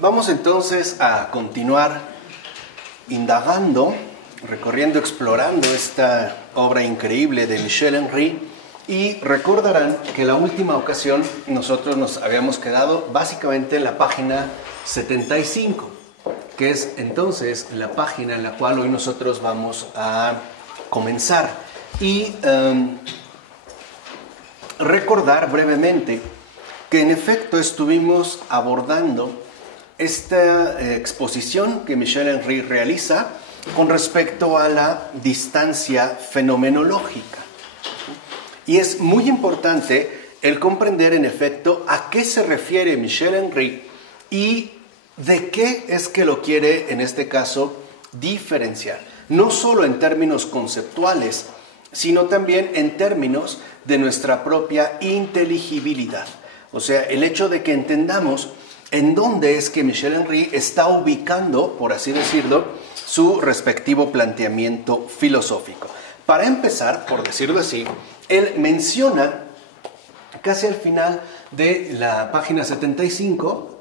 Vamos entonces a continuar indagando, recorriendo, explorando esta obra increíble de Michel Henry. Y recordarán que la última ocasión nosotros nos habíamos quedado básicamente en la página 75, que es entonces la página en la cual hoy nosotros vamos a comenzar. Y recordar brevemente que en efecto estuvimos abordando esta exposición que Michel Henry realiza con respecto a la distancia fenomenológica. Y es muy importante el comprender en efecto a qué se refiere Michel Henry y de qué es que lo quiere en este caso diferenciar. No solo en términos conceptuales, sino también en términos de nuestra propia inteligibilidad. O sea, el hecho de que entendamos en dónde es que Michel Henry está ubicando, por así decirlo, su respectivo planteamiento filosófico. Para empezar, por decirlo así, él menciona casi al final de la página 75,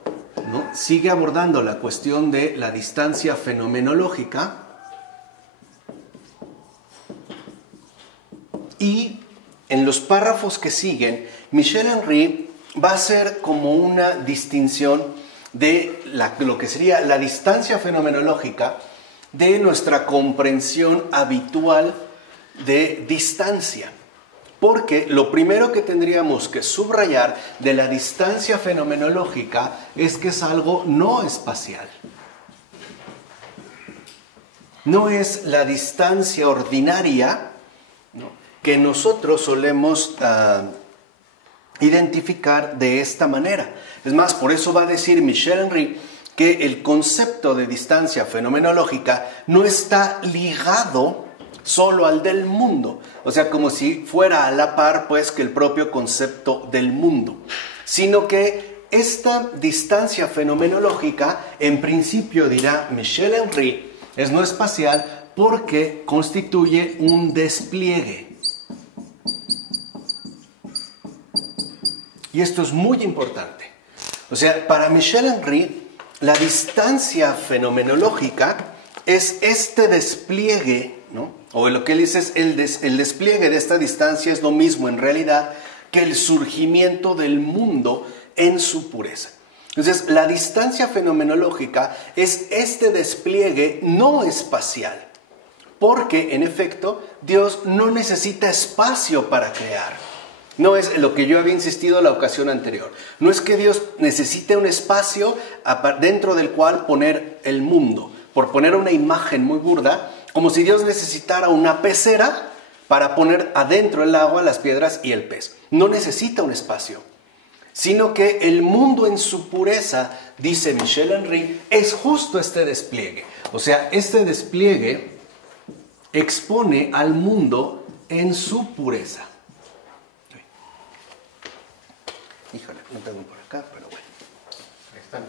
¿no? Sigue abordando la cuestión de la distancia fenomenológica y en los párrafos que siguen, Michel Henry va a hacer como una distinción de lo que sería la distancia fenomenológica de nuestra comprensión habitual de distancia. Porque lo primero que tendríamos que subrayar de la distancia fenomenológica es que es algo no espacial. No es la distancia ordinaria, ¿no?, que nosotros solemos identificar de esta manera. Es más, por eso va a decir Michel Henry que el concepto de distancia fenomenológica no está ligado solo al del mundo, o sea, como si fuera a la par pues que el propio concepto del mundo, sino que esta distancia fenomenológica, en principio dirá Michel Henry, es no espacial porque constituye un despliegue. Y esto es muy importante. O sea, para Michel Henry, la distancia fenomenológica es este despliegue, ¿no? O lo que él dice es el despliegue de esta distancia es lo mismo en realidad que el surgimiento del mundo en su pureza. Entonces, la distancia fenomenológica es este despliegue no espacial, porque en efecto Dios no necesita espacio para crear. No es lo que yo había insistido la ocasión anterior. No es que Dios necesite un espacio dentro del cual poner el mundo. Por poner una imagen muy burda, como si Dios necesitara una pecera para poner adentro el agua, las piedras y el pez. No necesita un espacio, sino que el mundo en su pureza, dice Michel Henry, es justo este despliegue. O sea, este despliegue expone al mundo en su pureza. Híjole, no tengo por acá, pero bueno. Ahí están.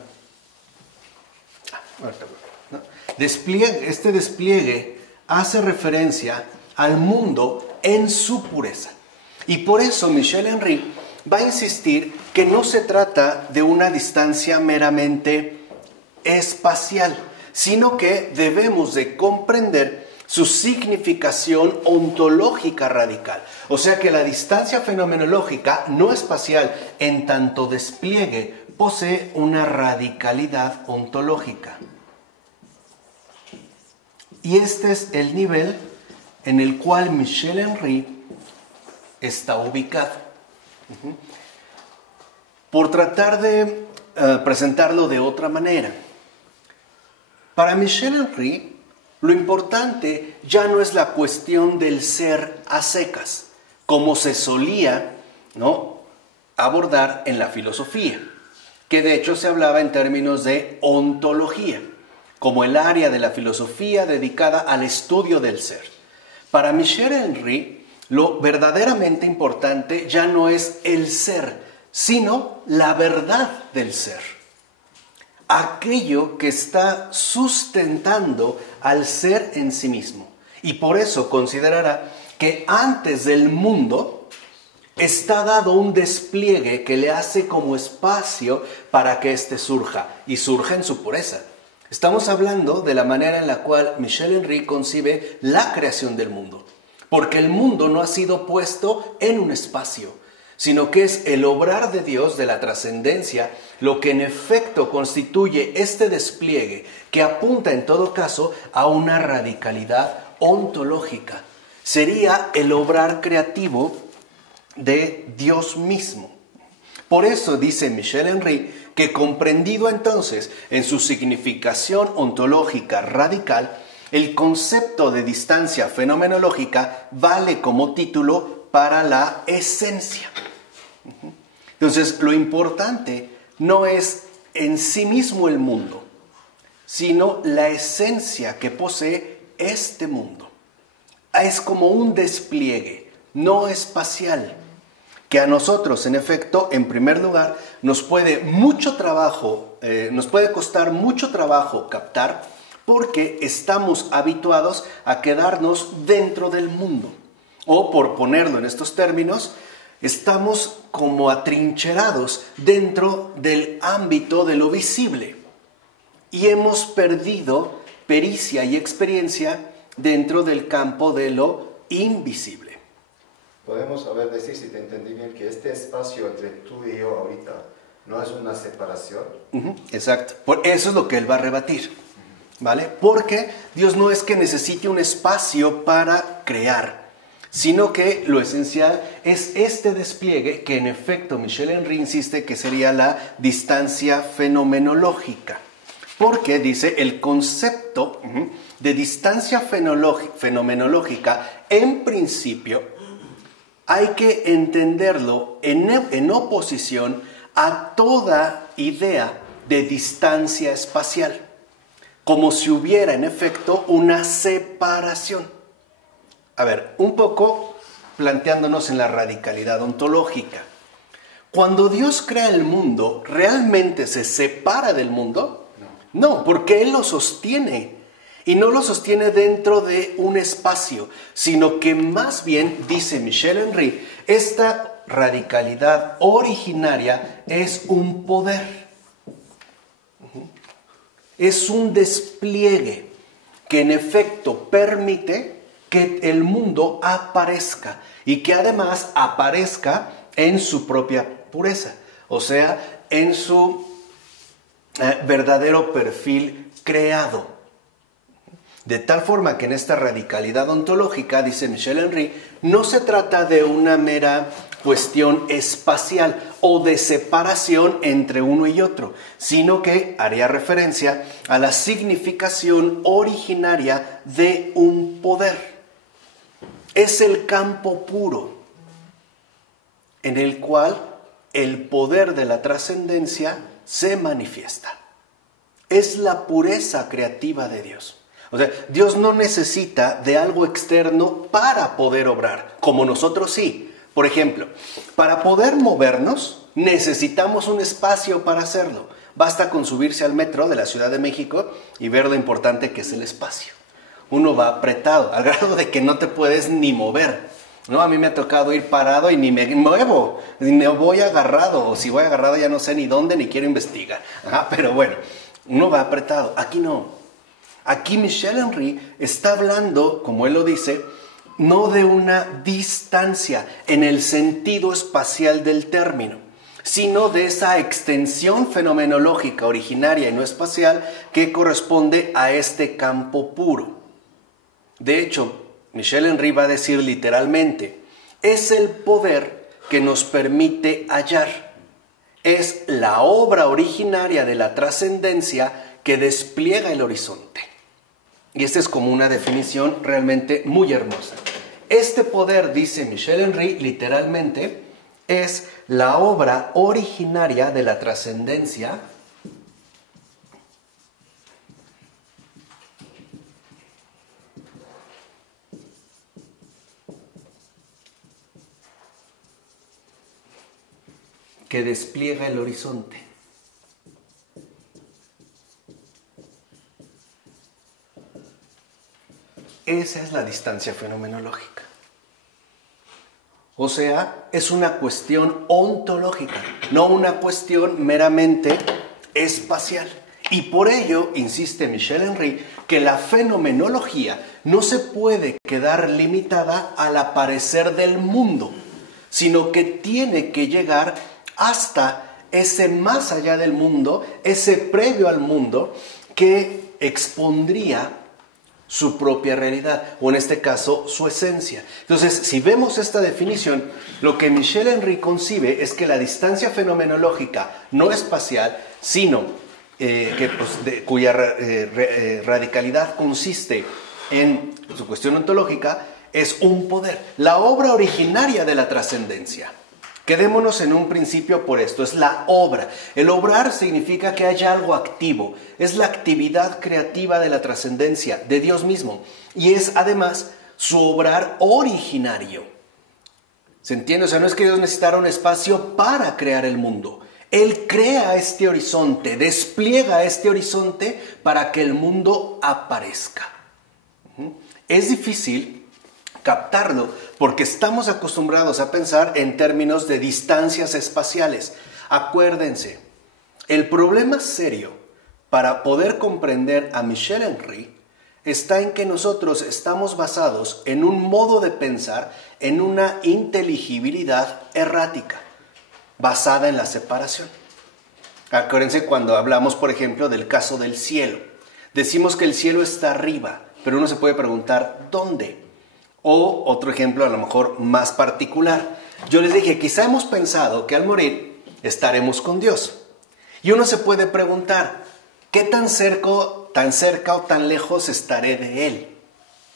Ahorita voy. ¿No? Este despliegue hace referencia al mundo en su pureza. Y por eso Michel Henry va a insistir que no se trata de una distancia meramente espacial, sino que debemos de comprender su significación ontológica radical. O sea que la distancia fenomenológica no espacial, en tanto despliegue, posee una radicalidad ontológica. Y este es el nivel en el cual Michel Henry está ubicado. Por tratar de presentarlo de otra manera. Para Michel Henry, lo importante ya no es la cuestión del ser a secas, como se solía, ¿no?, abordar en la filosofía, que de hecho se hablaba en términos de ontología, como el área de la filosofía dedicada al estudio del ser. Para Michel Henry, lo verdaderamente importante ya no es el ser, sino la verdad del ser. Aquello que está sustentando al ser en sí mismo. Y por eso considerará que antes del mundo, está dado un despliegue que le hace como espacio para que éste surja, y surja en su pureza. Estamos hablando de la manera en la cual Michel Henry concibe la creación del mundo, porque el mundo no ha sido puesto en un espacio, sino que es el obrar de Dios, de la trascendencia, lo que en efecto constituye este despliegue que apunta en todo caso a una radicalidad ontológica. Sería el obrar creativo de Dios mismo. Por eso dice Michel Henry que comprendido entonces en su significación ontológica radical, el concepto de distancia fenomenológica vale como título para la esencia. Entonces, lo importante no es en sí mismo el mundo, sino la esencia que posee este mundo. Es como un despliegue no espacial, que a nosotros, en efecto, en primer lugar, nos puede costar mucho trabajo captar, porque estamos habituados a quedarnos dentro del mundo. O, por ponerlo en estos términos, estamos como atrincherados dentro del ámbito de lo visible y hemos perdido pericia y experiencia dentro del campo de lo invisible. Podemos decir, si te entendí bien, que este espacio entre tú y yo ahorita no es una separación. Exacto. Eso es lo que él va a rebatir, ¿vale? Porque Dios no es que necesite un espacio para crear, sino que lo esencial es este despliegue que en efecto Michel Henry insiste que sería la distancia fenomenológica. Porque, dice, el concepto de distancia fenomenológica, en principio, hay que entenderlo en oposición a toda idea de distancia espacial, como si hubiera en efecto una separación. A ver, un poco planteándonos en la radicalidad ontológica. Cuando Dios crea el mundo, ¿realmente se separa del mundo? No, porque Él lo sostiene. Y no lo sostiene dentro de un espacio, sino que más bien, dice Michel Henry, esta radicalidad originaria es un poder. Es un despliegue que en efecto permite que el mundo aparezca y que además aparezca en su propia pureza, o sea, en su verdadero perfil creado. De tal forma que en esta radicalidad ontológica, dice Michel Henry, no se trata de una mera cuestión espacial o de separación entre uno y otro, sino que haría referencia a la significación originaria de un poder. Es el campo puro en el cual el poder de la trascendencia se manifiesta. Es la pureza creativa de Dios. O sea, Dios no necesita de algo externo para poder obrar, como nosotros sí. Por ejemplo, para poder movernos necesitamos un espacio para hacerlo. Basta con subirse al metro de la Ciudad de México y ver lo importante que es el espacio. Uno va apretado, al grado de que no te puedes ni mover, ¿no? A mí me ha tocado ir parado y ni me muevo, ni me voy agarrado, o si voy agarrado ya no sé ni dónde, ni quiero investigar. Pero bueno, uno va apretado. Aquí no. Aquí Michel Henry está hablando, como él lo dice, no de una distancia en el sentido espacial del término, sino de esa extensión fenomenológica originaria y no espacial que corresponde a este campo puro. De hecho, Michel Henry va a decir literalmente, es el poder que nos permite hallar. Es la obra originaria de la trascendencia que despliega el horizonte. Y esta es como una definición realmente muy hermosa. Este poder, dice Michel Henry, literalmente, es la obra originaria de la trascendencia que despliega el horizonte. Esa es la distancia fenomenológica. O sea, es una cuestión ontológica, no una cuestión meramente espacial. Y por ello, insiste Michel Henry, que la fenomenología no se puede quedar limitada al aparecer del mundo, sino que tiene que llegar hasta ese más allá del mundo, ese previo al mundo, que expondría su propia realidad, o en este caso, su esencia. Entonces, si vemos esta definición, lo que Michel Henry concibe es que la distancia fenomenológica no espacial, sino cuya radicalidad consiste en su cuestión ontológica, es un poder, la obra originaria de la trascendencia. Quedémonos en un principio por esto, es la obra. El obrar significa que haya algo activo, es la actividad creativa de la trascendencia, de Dios mismo, y es además su obrar originario. ¿Se entiende? O sea, no es que Dios necesitara un espacio para crear el mundo. Él crea este horizonte, despliega este horizonte para que el mundo aparezca. Es difícil captarlo porque estamos acostumbrados a pensar en términos de distancias espaciales. Acuérdense, el problema serio para poder comprender a Michel Henry está en que nosotros estamos basados en un modo de pensar, en una inteligibilidad errática, basada en la separación. Acuérdense cuando hablamos, por ejemplo, del caso del cielo. Decimos que el cielo está arriba, pero uno se puede preguntar, ¿dónde? O otro ejemplo a lo mejor más particular. Yo les dije, quizá hemos pensado que al morir estaremos con Dios. Y uno se puede preguntar, ¿qué tan cerca o tan lejos estaré de Él?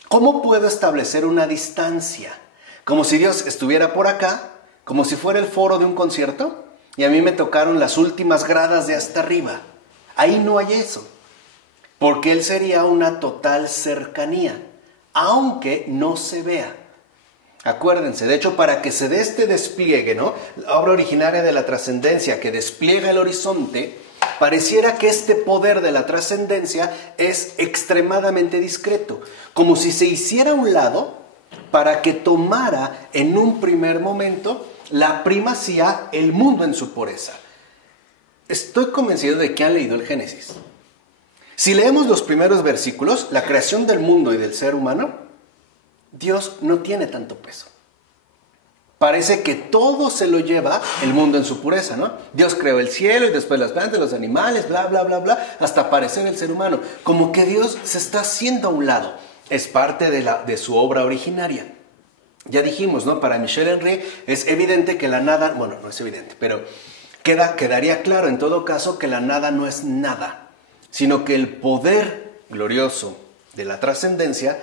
¿Cómo puedo establecer una distancia? Como si Dios estuviera por acá, como si fuera el foro de un concierto, y a mí me tocaron las últimas gradas de hasta arriba. Ahí no hay eso, porque Él sería una total cercanía, aunque no se vea. Acuérdense, de hecho, para que se dé este despliegue, ¿no? La obra originaria de la trascendencia que despliega el horizonte, pareciera que este poder de la trascendencia es extremadamente discreto, como si se hiciera a un lado para que tomara en un primer momento la primacía el mundo en su pureza. Estoy convencido de que han leído el Génesis. Si leemos los primeros versículos, la creación del mundo y del ser humano, Dios no tiene tanto peso. Parece que todo se lo lleva el mundo en su pureza, ¿no? Dios creó el cielo y después las plantas, los animales, bla, bla, bla, bla, hasta aparecer el ser humano. Como que Dios se está haciendo a un lado. Es parte de su obra originaria. Ya dijimos, ¿no? Para Michel Henry es evidente que la nada, bueno, no es evidente, pero quedaría claro en todo caso que la nada no es nada, sino que el poder glorioso de la trascendencia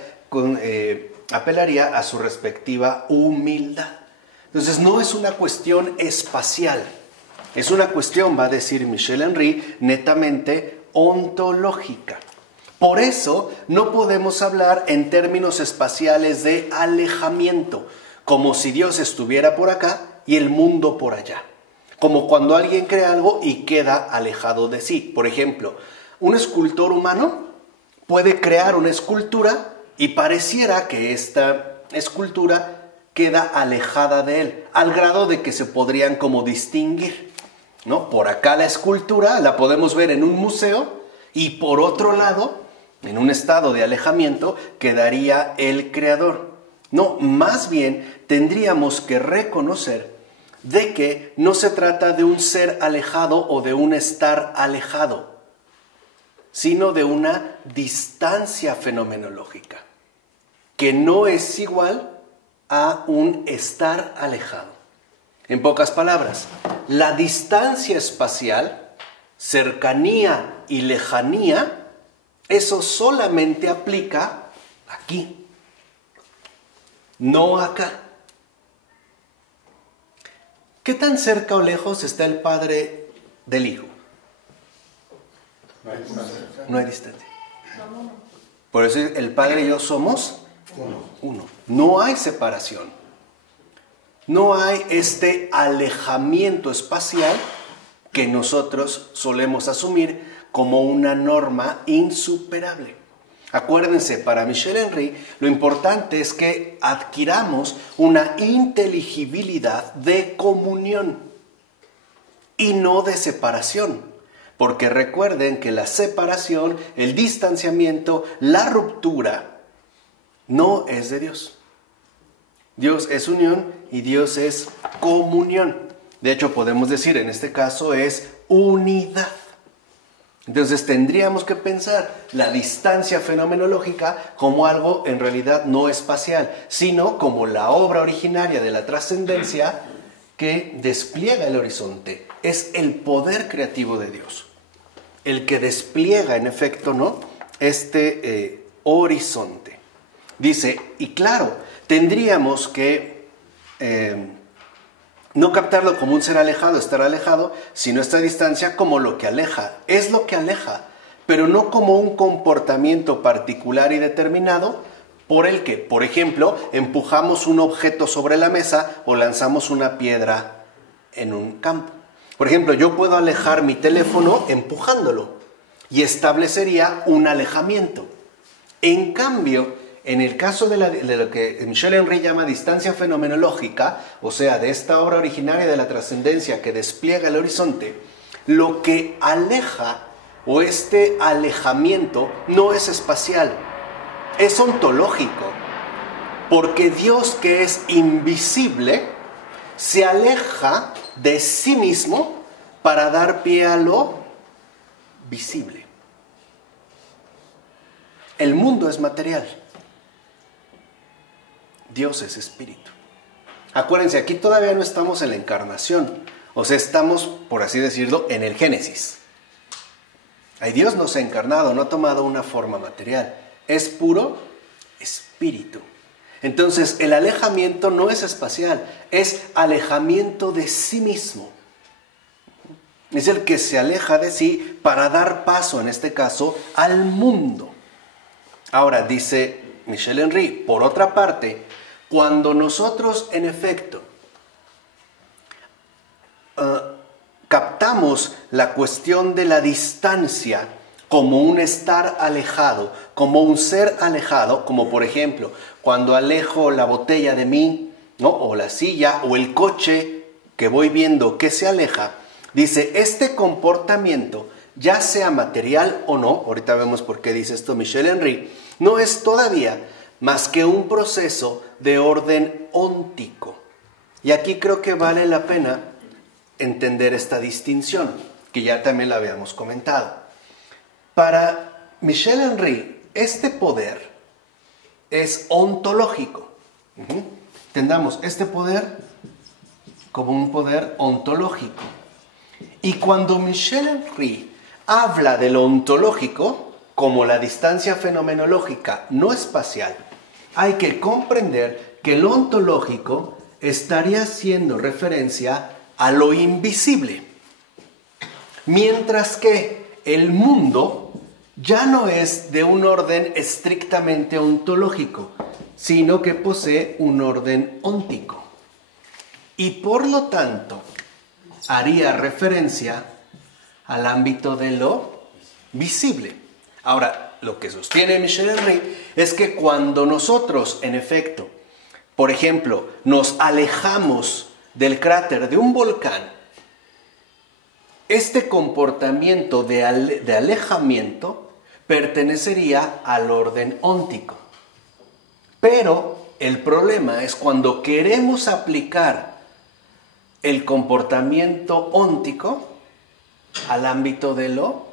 apelaría a su respectiva humildad. Entonces no es una cuestión espacial, es una cuestión, va a decir Michel Henry, netamente ontológica. Por eso no podemos hablar en términos espaciales de alejamiento, como si Dios estuviera por acá y el mundo por allá. Como cuando alguien crea algo y queda alejado de sí. Por ejemplo, un escultor humano puede crear una escultura y pareciera que esta escultura queda alejada de él, al grado de que se podrían como distinguir, ¿no? Por acá la escultura la podemos ver en un museo y por otro lado, en un estado de alejamiento, quedaría el creador. No, más bien tendríamos que reconocer de que no se trata de un ser alejado o de un estar alejado, sino de una distancia fenomenológica, que no es igual a un estar alejado. En pocas palabras, la distancia espacial, cercanía y lejanía, eso solamente aplica aquí, no acá. ¿Qué tan cerca o lejos está el Padre del Hijo? No hay distancia. No hay distancia. Por eso el Padre y yo somos uno. No hay separación. No hay este alejamiento espacial que nosotros solemos asumir como una norma insuperable. Acuérdense, para Michel Henry, lo importante es que adquiramos una inteligibilidad de comunión y no de separación. Porque recuerden que la separación, el distanciamiento, la ruptura, no es de Dios. Dios es unión y Dios es comunión. De hecho, podemos decir, en este caso, es unidad. Entonces tendríamos que pensar la distancia fenomenológica como algo en realidad no espacial, sino como la obra originaria de la trascendencia que despliega el horizonte. Es el poder creativo de Dios, el que despliega en efecto, ¿no?, este horizonte. Dice, y claro, tendríamos que no captarlo como un ser alejado, estar alejado, sino esta distancia como lo que aleja. Es lo que aleja, pero no como un comportamiento particular y determinado por el que, por ejemplo, empujamos un objeto sobre la mesa o lanzamos una piedra en un campo. Por ejemplo, yo puedo alejar mi teléfono empujándolo y establecería un alejamiento. En cambio, en el caso de lo que Michel Henry llama distancia fenomenológica, o sea, de esta obra originaria de la trascendencia que despliega el horizonte, lo que aleja o este alejamiento no es espacial, es ontológico, porque Dios, que es invisible, se aleja de sí mismo para dar pie a lo visible. El mundo es material. Dios es espíritu. Acuérdense, aquí todavía no estamos en la encarnación. O sea, estamos, por así decirlo, en el Génesis. Ahí Dios no se ha encarnado, no ha tomado una forma material. Es puro espíritu. Entonces, el alejamiento no es espacial, es alejamiento de sí mismo. Es el que se aleja de sí para dar paso, en este caso, al mundo. Ahora, dice Michel Henry, por otra parte, cuando nosotros, en efecto, captamos la cuestión de la distancia como un estar alejado, como un ser alejado, como por ejemplo, cuando alejo la botella de mí, ¿no?, o la silla, o el coche que voy viendo que se aleja, dice, este comportamiento, ya sea material o no, ahorita vemos por qué dice esto Michel Henry, no es todavía más que un proceso de orden óntico. Y aquí creo que vale la pena entender esta distinción, que ya también la habíamos comentado. Para Michel Henry, este poder es ontológico. Entendamos este poder como un poder ontológico. Y cuando Michel Henry habla de lo ontológico, como la distancia fenomenológica no espacial, hay que comprender que lo ontológico estaría haciendo referencia a lo invisible, mientras que el mundo ya no es de un orden estrictamente ontológico, sino que posee un orden óntico. Y por lo tanto, haría referencia al ámbito de lo visible. Ahora, lo que sostiene Michel Henry es que cuando nosotros, en efecto, por ejemplo, nos alejamos del cráter de un volcán, este comportamiento de alejamiento pertenecería al orden óntico. Pero el problema es cuando queremos aplicar el comportamiento óntico al ámbito de lo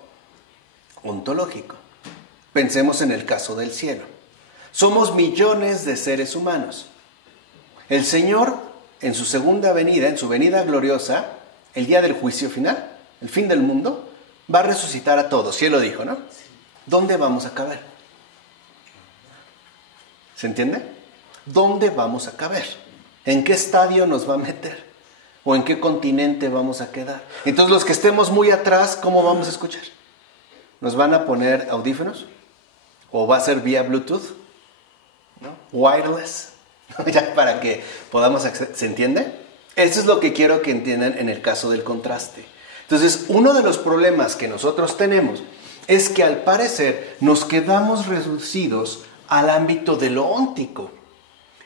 ontológico. Pensemos en el caso del cielo. Somos millones de seres humanos. El Señor, en su segunda venida, en su venida gloriosa, el día del juicio final, el fin del mundo, va a resucitar a todos. Sí, él lo dijo, ¿no? ¿Dónde vamos a caber? ¿Se entiende? ¿Dónde vamos a caber? ¿En qué estadio nos va a meter? ¿O en qué continente vamos a quedar? Entonces, los que estemos muy atrás, ¿cómo vamos a escuchar? ¿Nos van a poner audífonos? ¿O va a ser vía Bluetooth? ¿No? ¿Wireless? Ya para que podamos acceder. ¿Se entiende? Eso es lo que quiero que entiendan en el caso del contraste. Entonces, uno de los problemas que nosotros tenemos es que al parecer nos quedamos reducidos al ámbito de lo óntico.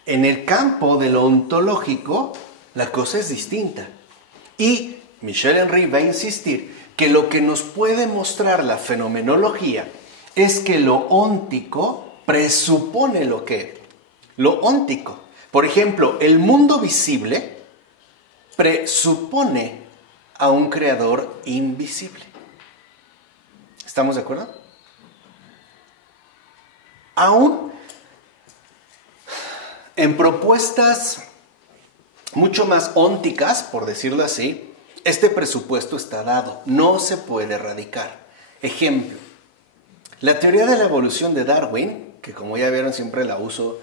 En el campo de lo ontológico, la cosa es distinta. Y Michel Henry va a insistir que lo que nos puede mostrar la fenomenología es que lo óntico presupone lo óntico. Por ejemplo, el mundo visible presupone a un creador invisible. ¿Estamos de acuerdo? Aún en propuestas mucho más ónticas, por decirlo así, este presupuesto está dado, no se puede erradicar. Ejemplo, la teoría de la evolución de Darwin, que como ya vieron siempre la uso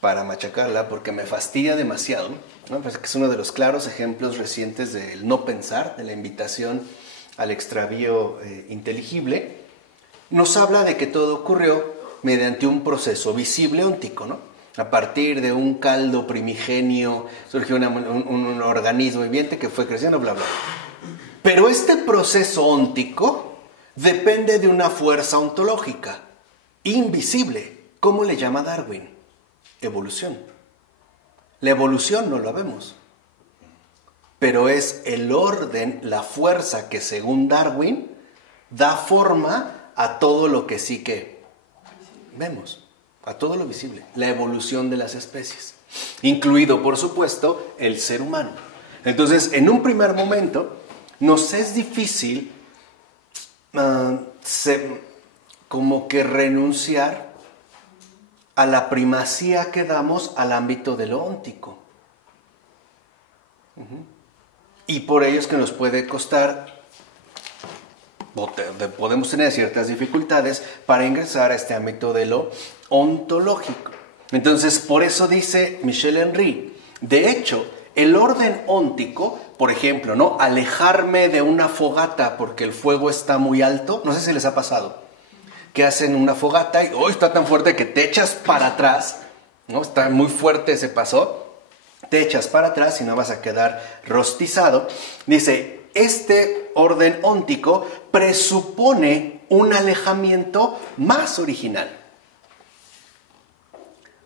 para machacarla porque me fastidia demasiado, ¿no? Pues que es uno de los claros ejemplos recientes del no pensar, de la invitación al extravío inteligible, nos habla de que todo ocurrió mediante un proceso visible óntico, ¿no? A partir de un caldo primigenio surgió un organismo viviente que fue creciendo, bla, bla. Pero este proceso óntico depende de una fuerza ontológica, invisible. ¿Cómo le llama Darwin? Evolución. La evolución no la vemos, pero es el orden, la fuerza que según Darwin da forma a todo lo que sí que vemos, a todo lo visible, la evolución de las especies, incluido por supuesto el ser humano. Entonces, en un primer momento nos es difícil como que renunciar a la primacía que damos al ámbito de lo óntico. Y por ello es que nos puede costar, podemos tener ciertas dificultades para ingresar a este ámbito de lo ontológico. Entonces, por eso dice Michel Henry, de hecho, el orden óntico, por ejemplo, ¿no? Alejarme de una fogata porque el fuego está muy alto, no sé si les ha pasado, que hacen una fogata y hoy está tan fuerte que te echas para atrás, ¿no? Está muy fuerte ese paso, te echas para atrás y no vas a quedar rostizado. Dice, este orden óntico presupone un alejamiento más original.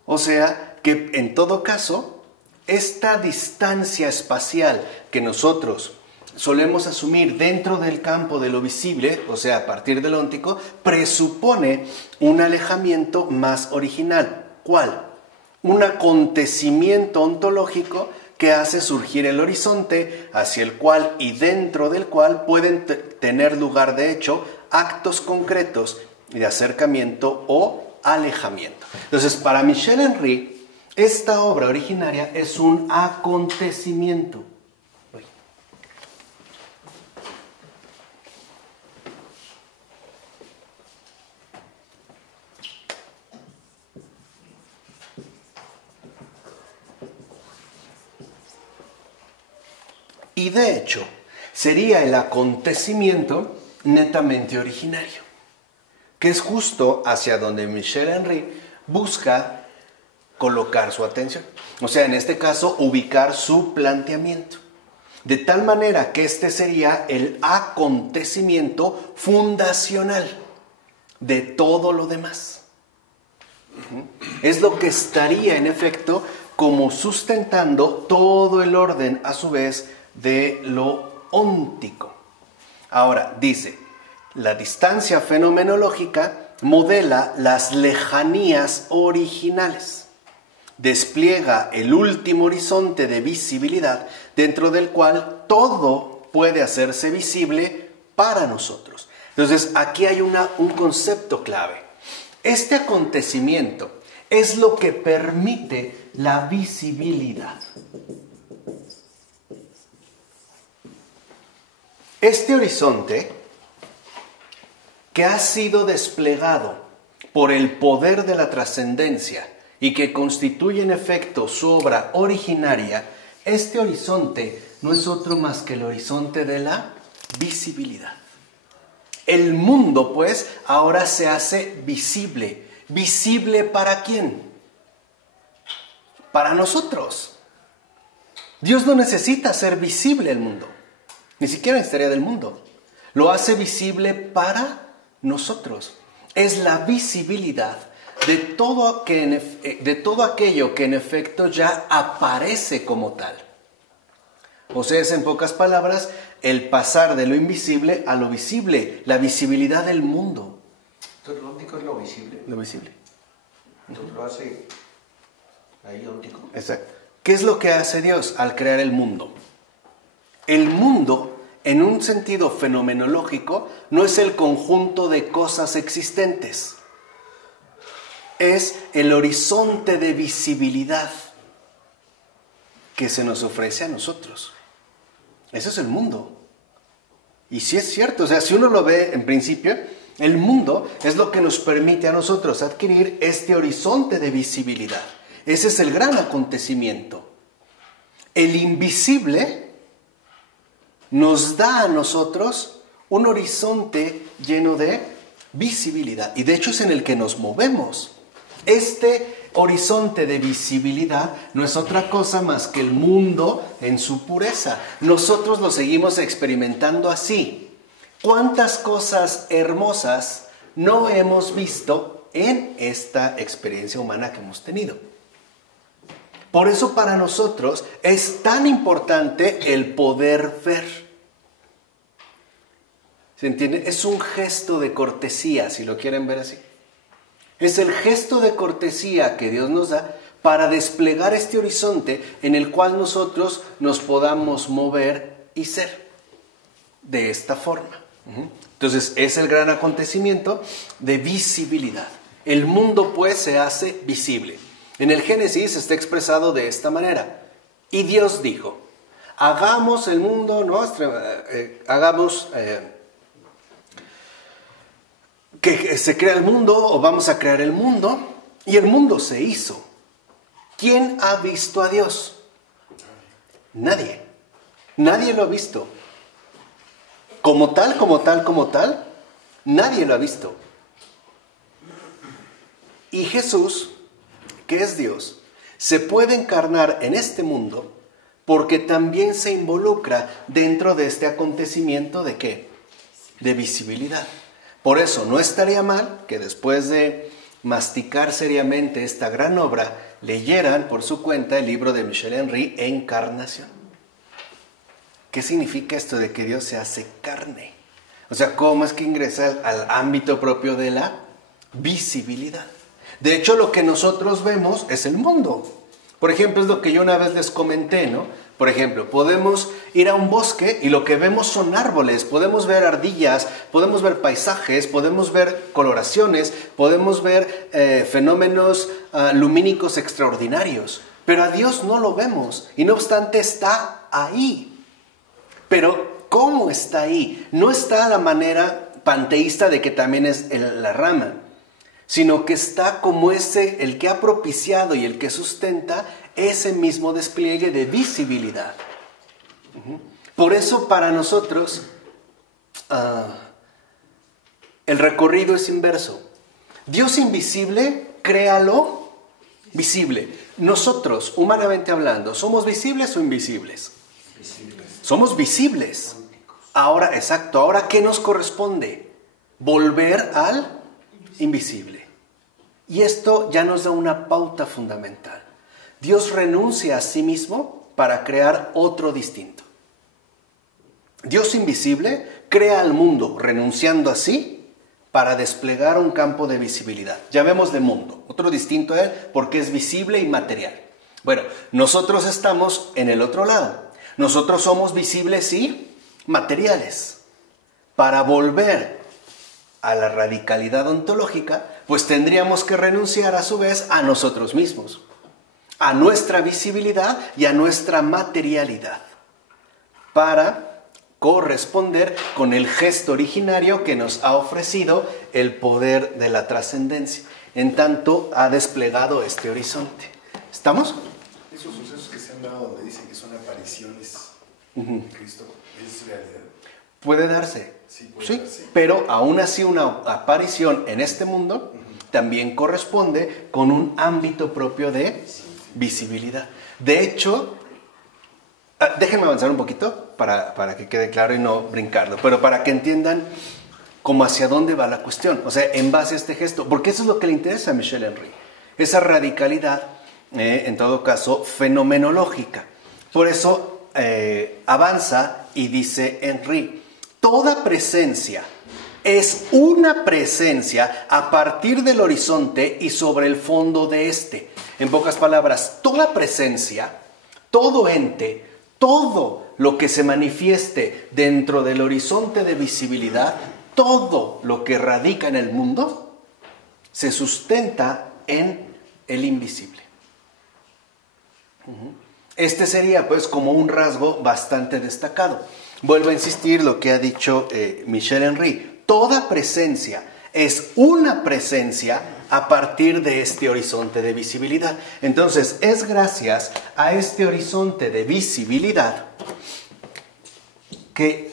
O sea, que en todo caso, esta distancia espacial que nosotros solemos asumir dentro del campo de lo visible, o sea, a partir del óntico, presupone un alejamiento más original. ¿Cuál? Un acontecimiento ontológico que hace surgir el horizonte hacia el cual y dentro del cual pueden tener lugar, de hecho, actos concretos de acercamiento o alejamiento. Entonces, para Michel Henry, esta obra originaria es un acontecimiento. Y de hecho, sería el acontecimiento netamente originario, que es justo hacia donde Michel Henry busca colocar su atención. O sea, en este caso, ubicar su planteamiento. De tal manera que este sería el acontecimiento fundacional de todo lo demás. Es lo que estaría, en efecto, como sustentando todo el orden, a su vez, de lo óntico. Ahora, dice, la distancia fenomenológica modela las lejanías originales, despliega el último horizonte de visibilidad dentro del cual todo puede hacerse visible para nosotros. Entonces, aquí hay un concepto clave. Este acontecimiento es lo que permite la visibilidad. Este horizonte que ha sido desplegado por el poder de la trascendencia y que constituye en efecto su obra originaria, este horizonte no es otro más que el horizonte de la visibilidad. El mundo, pues, ahora se hace visible. ¿Visible para quién? Para nosotros. Dios no necesita hacer visible el mundo. Ni siquiera necesitaría del mundo. Lo hace visible para nosotros. Es la visibilidad de todo aquello que en efecto ya aparece como tal. O sea, es en pocas palabras el pasar de lo invisible a lo visible, la visibilidad del mundo. Entonces lo óptico es lo visible. Lo visible. Entonces lo hace ahí óptico. Exacto. ¿Qué es lo que hace Dios al crear el mundo? El mundo, en un sentido fenomenológico, no es el conjunto de cosas existentes. Es el horizonte de visibilidad que se nos ofrece a nosotros. Ese es el mundo. Y sí es cierto, o sea, si uno lo ve en principio, el mundo es lo que nos permite a nosotros adquirir este horizonte de visibilidad. Ese es el gran acontecimiento. El invisible nos da a nosotros un horizonte lleno de visibilidad. Y de hecho es en el que nos movemos. Este horizonte de visibilidad no es otra cosa más que el mundo en su pureza. Nosotros lo seguimos experimentando así. ¿Cuántas cosas hermosas no hemos visto en esta experiencia humana que hemos tenido? Por eso para nosotros es tan importante el poder ver. ¿Se entiende? Es un gesto de cortesía, si lo quieren ver así. Es el gesto de cortesía que Dios nos da para desplegar este horizonte en el cual nosotros nos podamos mover y ser de esta forma. Entonces es el gran acontecimiento de visibilidad. El mundo pues se hace visible. En el Génesis está expresado de esta manera. Y Dios dijo, hagamos el mundo, que se crea el mundo o vamos a crear el mundo. Y el mundo se hizo. ¿Quién ha visto a Dios? Nadie. Nadie lo ha visto. Como tal, nadie lo ha visto. Y Jesús, que es Dios, se puede encarnar en este mundo porque también se involucra dentro de este acontecimiento de ¿qué? De visibilidad. Por eso no estaría mal que después de masticar seriamente esta gran obra, leyeran por su cuenta el libro de Michel Henry, Encarnación. ¿Qué significa esto de que Dios se hace carne? O sea, ¿cómo es que ingresa al ámbito propio de la visibilidad? De hecho, lo que nosotros vemos es el mundo. Por ejemplo, es lo que yo una vez les comenté, ¿no? Por ejemplo, podemos ir a un bosque y lo que vemos son árboles, podemos ver ardillas, podemos ver paisajes, podemos ver coloraciones, podemos ver fenómenos lumínicos extraordinarios. Pero a Dios no lo vemos y no obstante está ahí. Pero ¿cómo está ahí? No está a la manera panteísta de que también es la rama, sino que está como el que ha propiciado y el que sustenta ese mismo despliegue de visibilidad. Por eso para nosotros el recorrido es inverso. Dios invisible, créalo visible. Nosotros, humanamente hablando, ¿somos visibles o invisibles? Visibles. Somos visibles. Ahora, exacto, ahora ¿qué nos corresponde? Volver al invisible. Y esto ya nos da una pauta fundamental. Dios renuncia a sí mismo para crear otro distinto. Dios invisible crea al mundo renunciando a sí para desplegar un campo de visibilidad. Llamémosle mundo, otro distinto a él porque es visible y material. Bueno, nosotros estamos en el otro lado. Nosotros somos visibles y materiales. Para volver a la radicalidad ontológica, pues tendríamos que renunciar a su vez a nosotros mismos, a nuestra visibilidad y a nuestra materialidad, para corresponder con el gesto originario que nos ha ofrecido el poder de la trascendencia, en tanto ha desplegado este horizonte. ¿Estamos? Esos sucesos que se han dado donde dicen que son apariciones de Cristo, ¿es realidad? Puede darse. Sí, puede Sí, darse. pero aún así una aparición en este mundo también corresponde con un ámbito propio de visibilidad. De hecho, déjenme avanzar un poquito para que quede claro y no brincarlo, pero para que entiendan como hacia dónde va la cuestión, o sea, en base a este gesto, porque eso es lo que le interesa a Michel Henry, esa radicalidad, en todo caso, fenomenológica. Por eso avanza y dice Henry, toda presencia es una presencia a partir del horizonte y sobre el fondo de este. En pocas palabras, toda presencia, todo ente, todo lo que se manifieste dentro del horizonte de visibilidad, todo lo que radica en el mundo, se sustenta en el invisible. Este sería pues como un rasgo bastante destacado. Vuelvo a insistir lo que ha dicho Michel Henry. Toda presencia es una presencia a partir de este horizonte de visibilidad. Entonces, es gracias a este horizonte de visibilidad que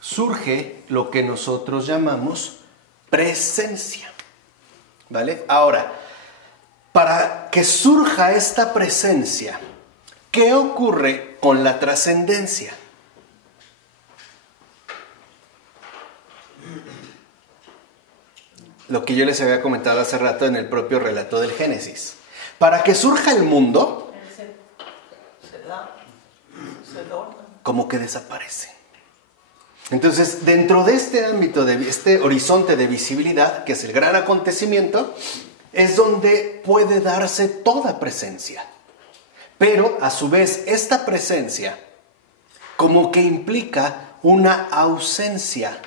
surge lo que nosotros llamamos presencia. ¿Vale? Ahora, para que surja esta presencia, ¿qué ocurre con la trascendencia? Lo que yo les había comentado hace rato en el propio relato del Génesis. Para que surja el mundo, como que desaparece. Entonces, dentro de este ámbito, de este horizonte de visibilidad, que es el gran acontecimiento, es donde puede darse toda presencia. Pero, a su vez, esta presencia como que implica una ausencia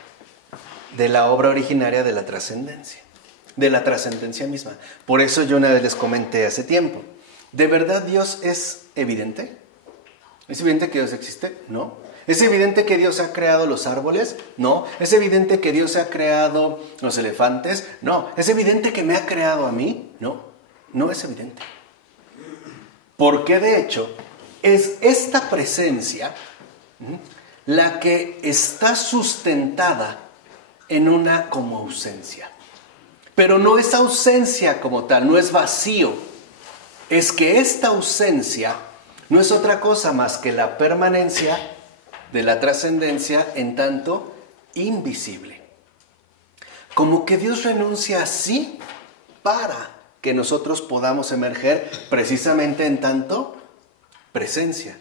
de la obra originaria de la trascendencia misma. Por eso yo una vez les comenté hace tiempo, ¿de verdad Dios es evidente? ¿Es evidente que Dios existe? No. ¿Es evidente que Dios ha creado los árboles? No. ¿Es evidente que Dios ha creado los elefantes? No. ¿Es evidente que me ha creado a mí? No. No es evidente. Porque de hecho es esta presencia la que está sustentada en una como ausencia. Pero no es ausencia como tal, no es vacío. Es que esta ausencia no es otra cosa más que la permanencia de la trascendencia en tanto invisible. Como que Dios renuncia así para que nosotros podamos emerger precisamente en tanto presencia.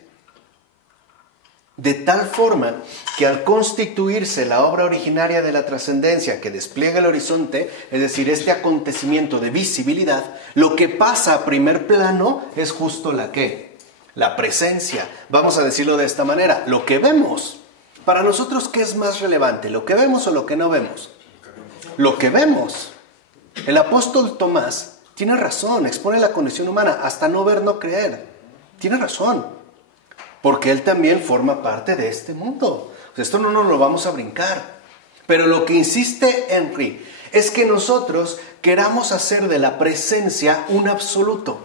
De tal forma que al constituirse la obra originaria de la trascendencia que despliega el horizonte, es decir, este acontecimiento de visibilidad, lo que pasa a primer plano es justo la ¿qué? La presencia. Vamos a decirlo de esta manera, lo que vemos. Para nosotros, ¿qué es más relevante? ¿Lo que vemos o lo que no vemos? Lo que vemos. El apóstol Tomás tiene razón, expone la condición humana, hasta no ver, no creer. Tiene razón. Porque él también forma parte de este mundo. Esto no nos lo vamos a brincar. Pero lo que insiste Henry es que nosotros queramos hacer de la presencia un absoluto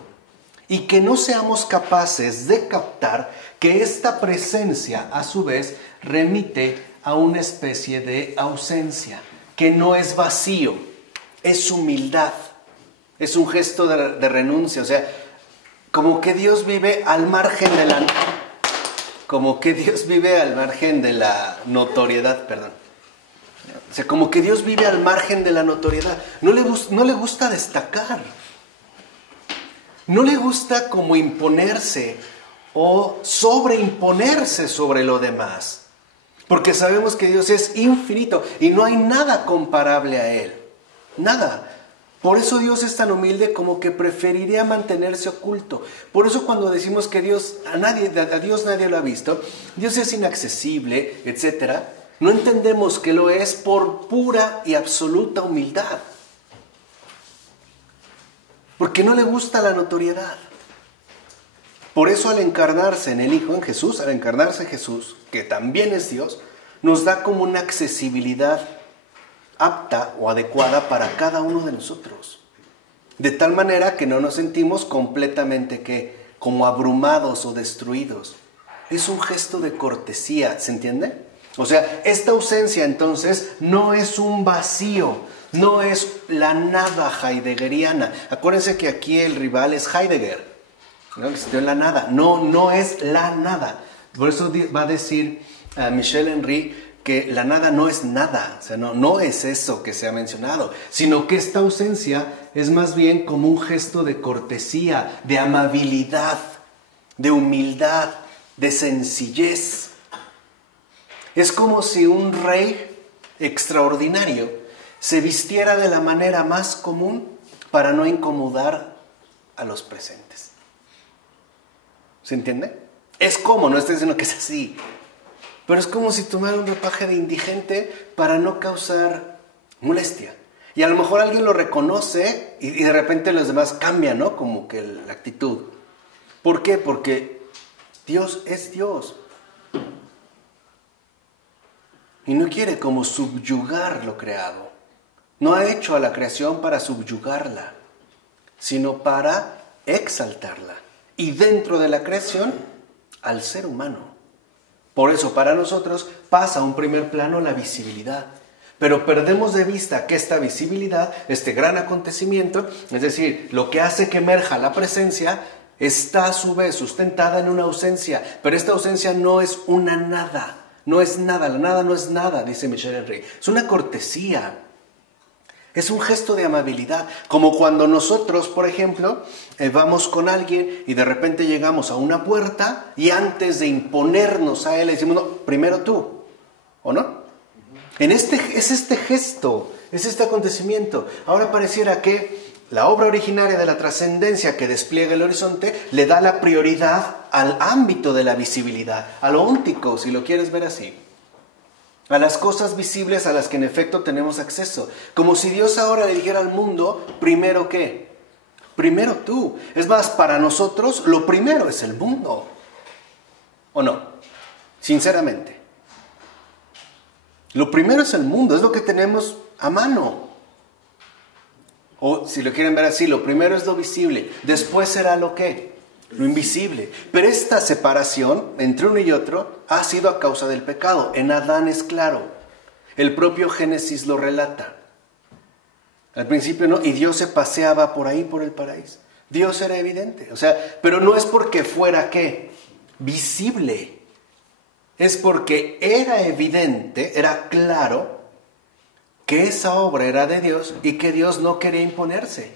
y que no seamos capaces de captar que esta presencia a su vez remite a una especie de ausencia, que no es vacío, es humildad, es un gesto de renuncia. O sea, como que Dios vive al margen de la... Como que Dios vive al margen de la notoriedad, perdón. O sea, como que Dios vive al margen de la notoriedad. No le gusta destacar. No le gusta como imponerse o sobreimponerse sobre lo demás. Porque sabemos que Dios es infinito y no hay nada comparable a Él. Nada. Por eso Dios es tan humilde como que preferiría mantenerse oculto. Por eso cuando decimos que a Dios nadie lo ha visto, Dios es inaccesible, etc., no entendemos que lo es por pura y absoluta humildad. Porque no le gusta la notoriedad. Por eso al encarnarse en el Hijo, en Jesús, al encarnarse Jesús, que también es Dios, nos da como una accesibilidad apta o adecuada para cada uno de nosotros. De tal manera que no nos sentimos completamente como abrumados o destruidos. Es un gesto de cortesía, ¿se entiende? O sea, esta ausencia entonces no es un vacío, no es la nada heideggeriana. Acuérdense que aquí el rival es Heidegger, ¿no? Existió en la nada. No es la nada. Por eso va a decir Michel Henry que la nada no es nada, o sea, no es eso que se ha mencionado, sino que esta ausencia es más bien como un gesto de cortesía, de amabilidad, de humildad, de sencillez. Es como si un rey extraordinario se vistiera de la manera más común para no incomodar a los presentes. ¿Se entiende? Es como, no estoy diciendo que es así, pero es como si tomara un ropaje de indigente para no causar molestia. Y a lo mejor alguien lo reconoce y de repente los demás cambian, ¿no? Como que la actitud. ¿Por qué? Porque Dios es Dios. Y no quiere como subyugar lo creado. No ha hecho a la creación para subyugarla, sino para exaltarla. Y dentro de la creación, al ser humano. Por eso, para nosotros pasa a un primer plano la visibilidad. Pero perdemos de vista que esta visibilidad, este gran acontecimiento, es decir, lo que hace que emerja la presencia, está a su vez sustentada en una ausencia. Pero esta ausencia no es una nada. No es nada, la nada no es nada, dice Michel Henry. Es una cortesía. Es un gesto de amabilidad, como cuando nosotros, por ejemplo, vamos con alguien y de repente llegamos a una puerta y antes de imponernos a él le decimos, no, primero tú, ¿o no? Es este gesto, es este acontecimiento. Ahora pareciera que la obra originaria de la trascendencia que despliega el horizonte le da la prioridad al ámbito de la visibilidad, a lo óntico, si lo quieres ver así. A las cosas visibles a las que en efecto tenemos acceso. Como si Dios ahora le dijera al mundo, primero ¿qué? Primero tú. Es más, para nosotros lo primero es el mundo. ¿O no? Sinceramente. Lo primero es el mundo, es lo que tenemos a mano. O si lo quieren ver así, lo primero es lo visible. Después será lo ¿qué? Lo invisible. Pero esta separación entre uno y otro ha sido a causa del pecado. En Adán es claro. El propio Génesis lo relata. Al principio no, y Dios se paseaba por ahí, por el paraíso. Dios era evidente. O sea, pero no es porque fuera ¿qué? Visible. Es porque era evidente, era claro, que esa obra era de Dios y que Dios no quería imponerse,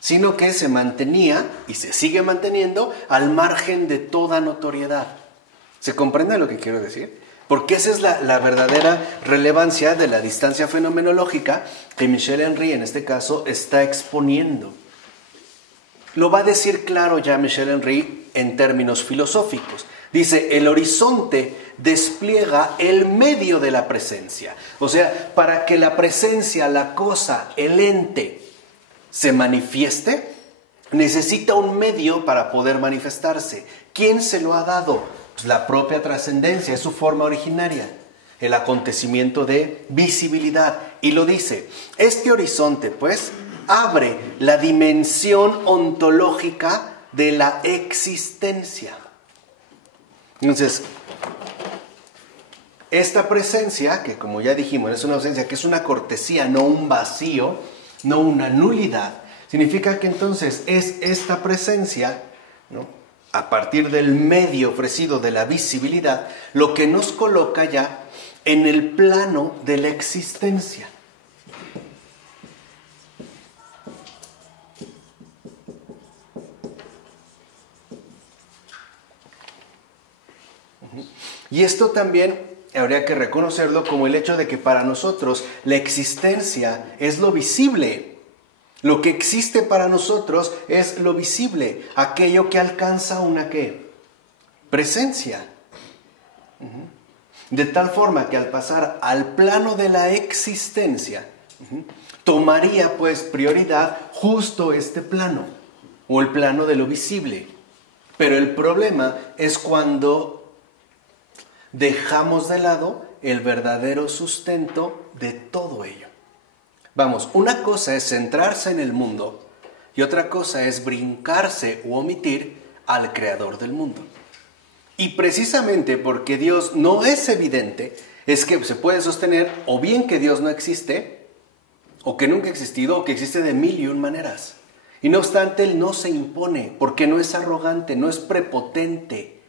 sino que se mantenía y se sigue manteniendo al margen de toda notoriedad. ¿Se comprende lo que quiero decir? Porque esa es la verdadera relevancia de la distancia fenomenológica que Michel Henry en este caso está exponiendo. Lo va a decir claro ya Michel Henry en términos filosóficos. Dice, el horizonte despliega el medio de la presencia. O sea, para que la presencia, la cosa, el ente se manifieste, necesita un medio para poder manifestarse. ¿Quién se lo ha dado? Pues la propia trascendencia, es su forma originaria, el acontecimiento de visibilidad. Y lo dice, este horizonte, pues, abre la dimensión ontológica de la existencia. Entonces, esta presencia, que como ya dijimos, es una ausencia, que es una cortesía, no un vacío, no una nulidad, significa que entonces es esta presencia, ¿no?, a partir del medio ofrecido de la visibilidad, lo que nos coloca ya en el plano de la existencia. Y esto también habría que reconocerlo como el hecho de que para nosotros la existencia es lo visible. Lo que existe para nosotros es lo visible, aquello que alcanza una ¿qué? Presencia. De tal forma que al pasar al plano de la existencia, tomaría pues prioridad justo este plano, o el plano de lo visible. Pero el problema es cuando dejamos de lado el verdadero sustento de todo ello. Vamos, una cosa es centrarse en el mundo y otra cosa es brincarse u omitir al creador del mundo. Y precisamente porque Dios no es evidente, es que se puede sostener o bien que Dios no existe, o que nunca ha existido, o que existe de mil y un maneras. Y no obstante, Él no se impone, porque no es arrogante, no es prepotente.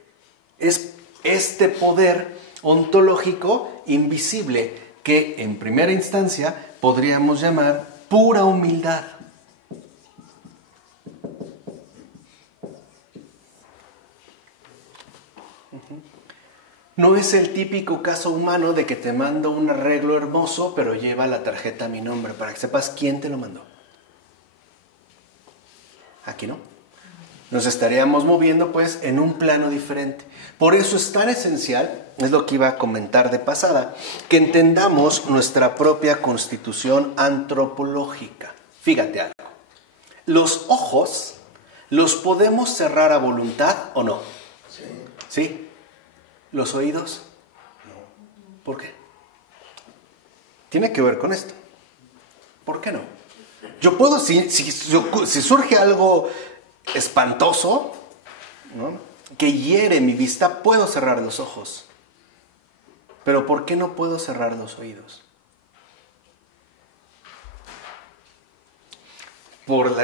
Es este poder ontológico invisible que en primera instancia podríamos llamar pura humildad. No es el típico caso humano de que te mando un arreglo hermoso, pero lleva la tarjeta a mi nombre para que sepas quién te lo mandó. Aquí no. Nos estaríamos moviendo pues en un plano diferente. Por eso es tan esencial, es lo que iba a comentar de pasada, que entendamos nuestra propia constitución antropológica. Fíjate algo. Los ojos los podemos cerrar a voluntad o no. Sí. ¿Sí? ¿Los oídos? No. ¿Por qué? Tiene que ver con esto. ¿Por qué no? Yo puedo, si surge algo espantoso, ¿no?, que hiere mi vista, puedo cerrar los ojos. Pero ¿por qué no puedo cerrar los oídos? Por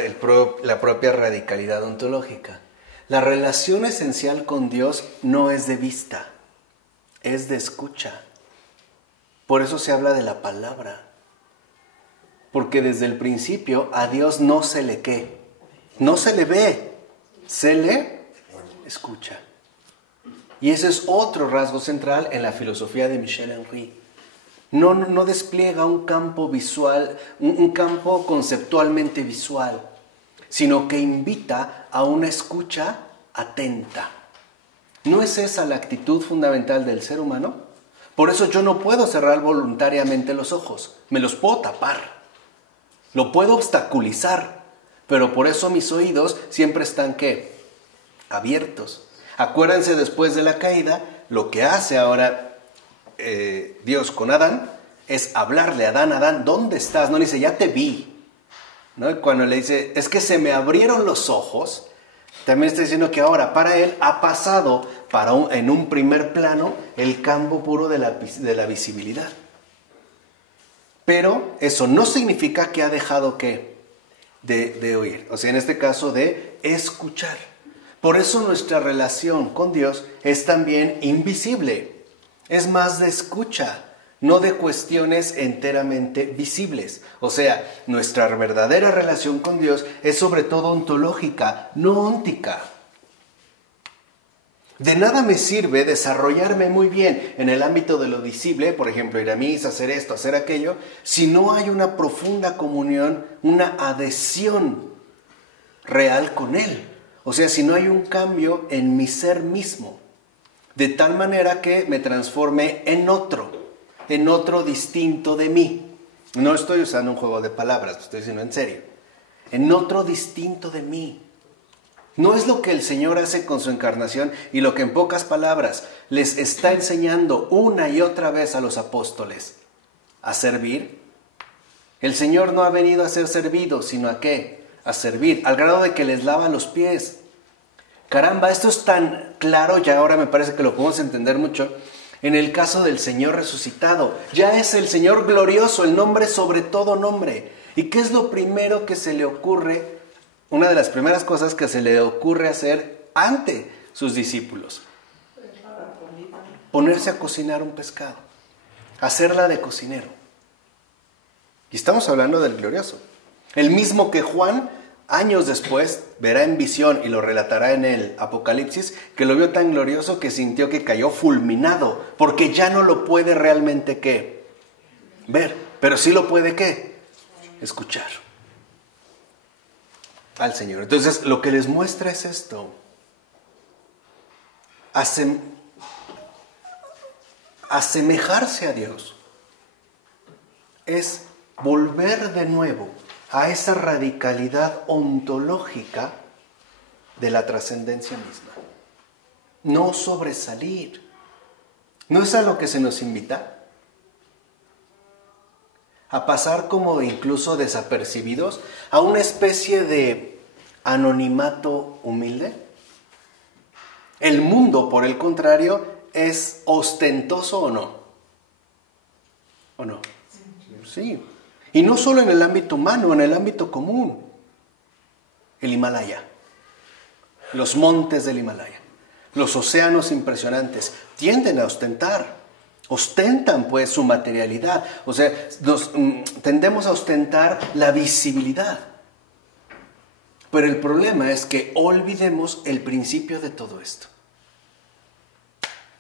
la propia radicalidad ontológica. La relación esencial con Dios no es de vista, es de escucha. Por eso se habla de la palabra. Porque desde el principio a Dios no se le ¿qué? No se le ve, se le escucha. Y ese es otro rasgo central en la filosofía de Michel Henry. No despliega un campo visual, un campo conceptualmente visual, sino que invita a una escucha atenta. ¿No es esa la actitud fundamental del ser humano? Por eso yo no puedo cerrar voluntariamente los ojos, me los puedo tapar, lo puedo obstaculizar, pero por eso mis oídos siempre están ¿qué? Abiertos. Acuérdense, después de la caída, lo que hace ahora Dios con Adán es hablarle a Adán, ¿dónde estás? No le dice, ya te vi, ¿no? Y cuando le dice, es que se me abrieron los ojos, también está diciendo que ahora para él ha pasado en un primer plano el campo puro de la visibilidad. Pero eso no significa que ha dejado ¿qué? De oír, o sea, en este caso de escuchar. Por eso nuestra relación con Dios es también invisible, es más de escucha, no de cuestiones enteramente visibles. O sea, nuestra verdadera relación con Dios es sobre todo ontológica, no óntica. De nada me sirve desarrollarme muy bien en el ámbito de lo visible, por ejemplo, ir a misa, hacer esto, hacer aquello, si no hay una profunda comunión, una adhesión real con Él. O sea, si no hay un cambio en mi ser mismo, de tal manera que me transforme en otro distinto de mí. No estoy usando un juego de palabras, lo estoy diciendo en serio. En otro distinto de mí. No es lo que el Señor hace con su encarnación y lo que en pocas palabras les está enseñando una y otra vez a los apóstoles. ¿A servir? El Señor no ha venido a ser servido, sino ¿a qué? A servir, al grado de que les lava los pies. Caramba, esto es tan claro, ya ahora me parece que lo podemos entender mucho, en el caso del Señor resucitado. Ya es el Señor glorioso, el nombre sobre todo nombre. ¿Y qué es lo primero que se le ocurre? Una de las primeras cosas que se le ocurre hacer ante sus discípulos. Ponerse a cocinar un pescado. Hacerla de cocinero. Y estamos hablando del glorioso. El mismo que Juan, años después, verá en visión y lo relatará en el Apocalipsis, que lo vio tan glorioso que sintió que cayó fulminado, porque ya no lo puede realmente ¿qué? Ver, pero sí lo puede ¿qué? Escuchar al Señor. Entonces, lo que les muestra es esto. Asemejarse a Dios es volver de nuevo a esa radicalidad ontológica de la trascendencia misma. No sobresalir. ¿No es a lo que se nos invita? A pasar como incluso desapercibidos a una especie de anonimato humilde. El mundo, por el contrario, es ostentoso o no. ¿O no? Sí. Y no solo en el ámbito humano, en el ámbito común. El Himalaya, los montes del Himalaya, los océanos impresionantes, tienden a ostentar. Ostentan pues su materialidad. O sea, tendemos a ostentar la visibilidad. Pero el problema es que olvidemos el principio de todo esto.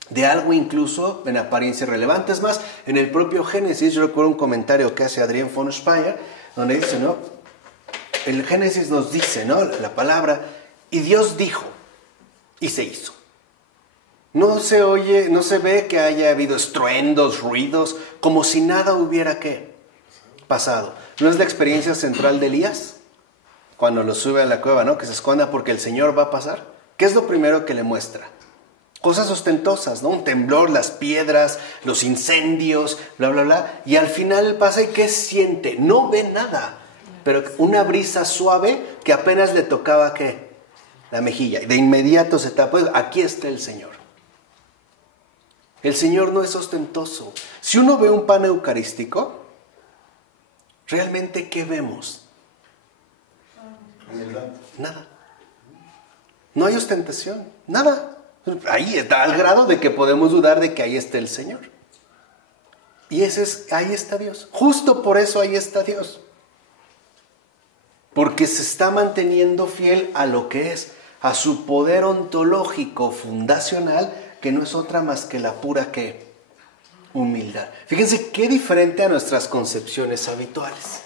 De algo incluso en apariencia relevante. Es más, en el propio Génesis, yo recuerdo un comentario que hace Adrián von Speyer, donde dice, ¿no? El Génesis nos dice, ¿no? La palabra, y Dios dijo, y se hizo. No se oye, no se ve que haya habido estruendos, ruidos, como si nada hubiera ¿qué? Pasado. ¿No es la experiencia central de Elías? Cuando lo sube a la cueva, ¿no? Que se esconda porque el Señor va a pasar. ¿Qué es lo primero que le muestra? Cosas ostentosas, ¿no? Un temblor, las piedras, los incendios, bla, bla, bla. Y al final él pasa y ¿qué siente? No ve nada, pero una brisa suave que apenas le tocaba ¿qué? La mejilla. Y de inmediato se tapa. Pues aquí está el Señor. El Señor no es ostentoso. Si uno ve un pan eucarístico, ¿realmente qué vemos? Nada. No hay ostentación, nada. Ahí está, al grado de que podemos dudar de que ahí esté el Señor. Y ahí está Dios. Justo por eso ahí está Dios. Porque se está manteniendo fiel a lo que es, a su poder ontológico fundacional, que no es otra más que la pura ¿qué? Humildad. Fíjense qué diferente a nuestras concepciones habituales.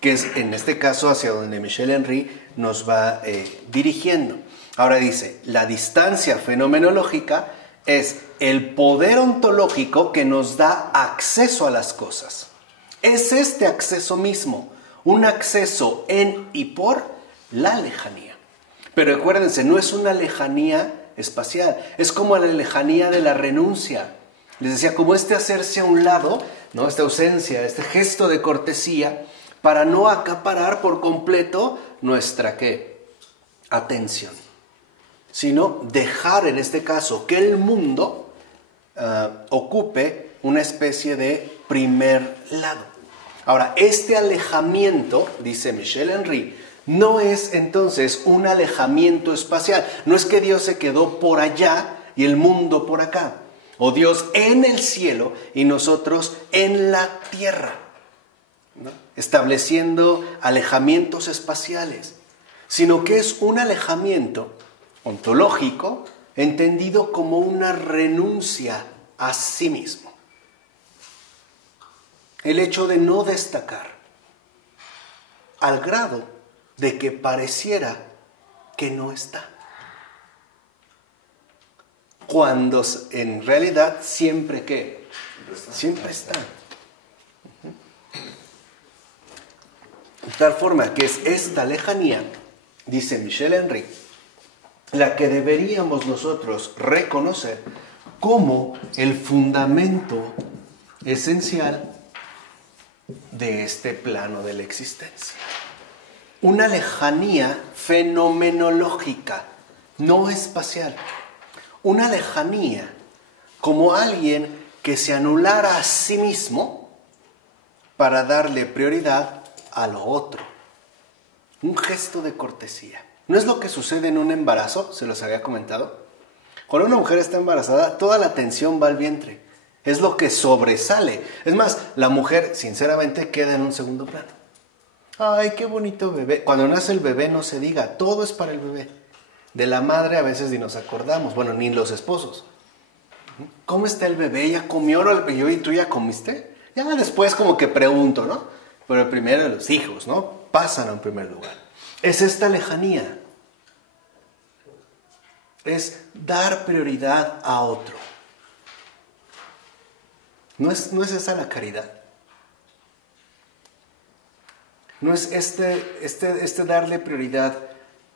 Que es en este caso hacia donde Michel Henry nos va dirigiendo. Ahora dice, la distancia fenomenológica es el poder ontológico que nos da acceso a las cosas. Es este acceso mismo, un acceso en y por la lejanía. Pero acuérdense, no es una lejanía espacial, es como la lejanía de la renuncia. Les decía, como este hacerse a un lado, ¿no? Esta ausencia, este gesto de cortesía, para no acaparar por completo nuestra ¿qué? Atención. Sino dejar en este caso que el mundo ocupe una especie de primer lado. Ahora, este alejamiento, dice Michel Henry, no es entonces un alejamiento espacial. No es que Dios se quedó por allá y el mundo por acá. O Dios en el cielo y nosotros en la tierra, ¿no? Estableciendo alejamientos espaciales. Sino que es un alejamiento ontológico entendido como una renuncia a sí mismo. El hecho de no destacar al grado de que pareciera que no está. Cuando en realidad siempre ¿qué? Siempre está. De tal forma que es esta lejanía, dice Michel Henry, la que deberíamos nosotros reconocer como el fundamento esencial de este plano de la existencia. Una lejanía fenomenológica, no espacial. Una lejanía como alguien que se anulara a sí mismo para darle prioridad a lo otro. Un gesto de cortesía. ¿No es lo que sucede en un embarazo? Se los había comentado. Cuando una mujer está embarazada, toda la atención va al vientre. Es lo que sobresale. Es más, la mujer, sinceramente, queda en un segundo plano. Ay, qué bonito bebé. Cuando nace el bebé, no se diga, todo es para el bebé. De la madre a veces ni nos acordamos. Bueno, ni los esposos. ¿Cómo está el bebé? ¿Ya comió? ¿Y tú ya comiste? Ya después como que pregunto, ¿no? Pero primero los hijos, ¿no? Pasan en primer lugar. Es esta lejanía. Es dar prioridad a otro. No es esa la caridad. No es este darle prioridad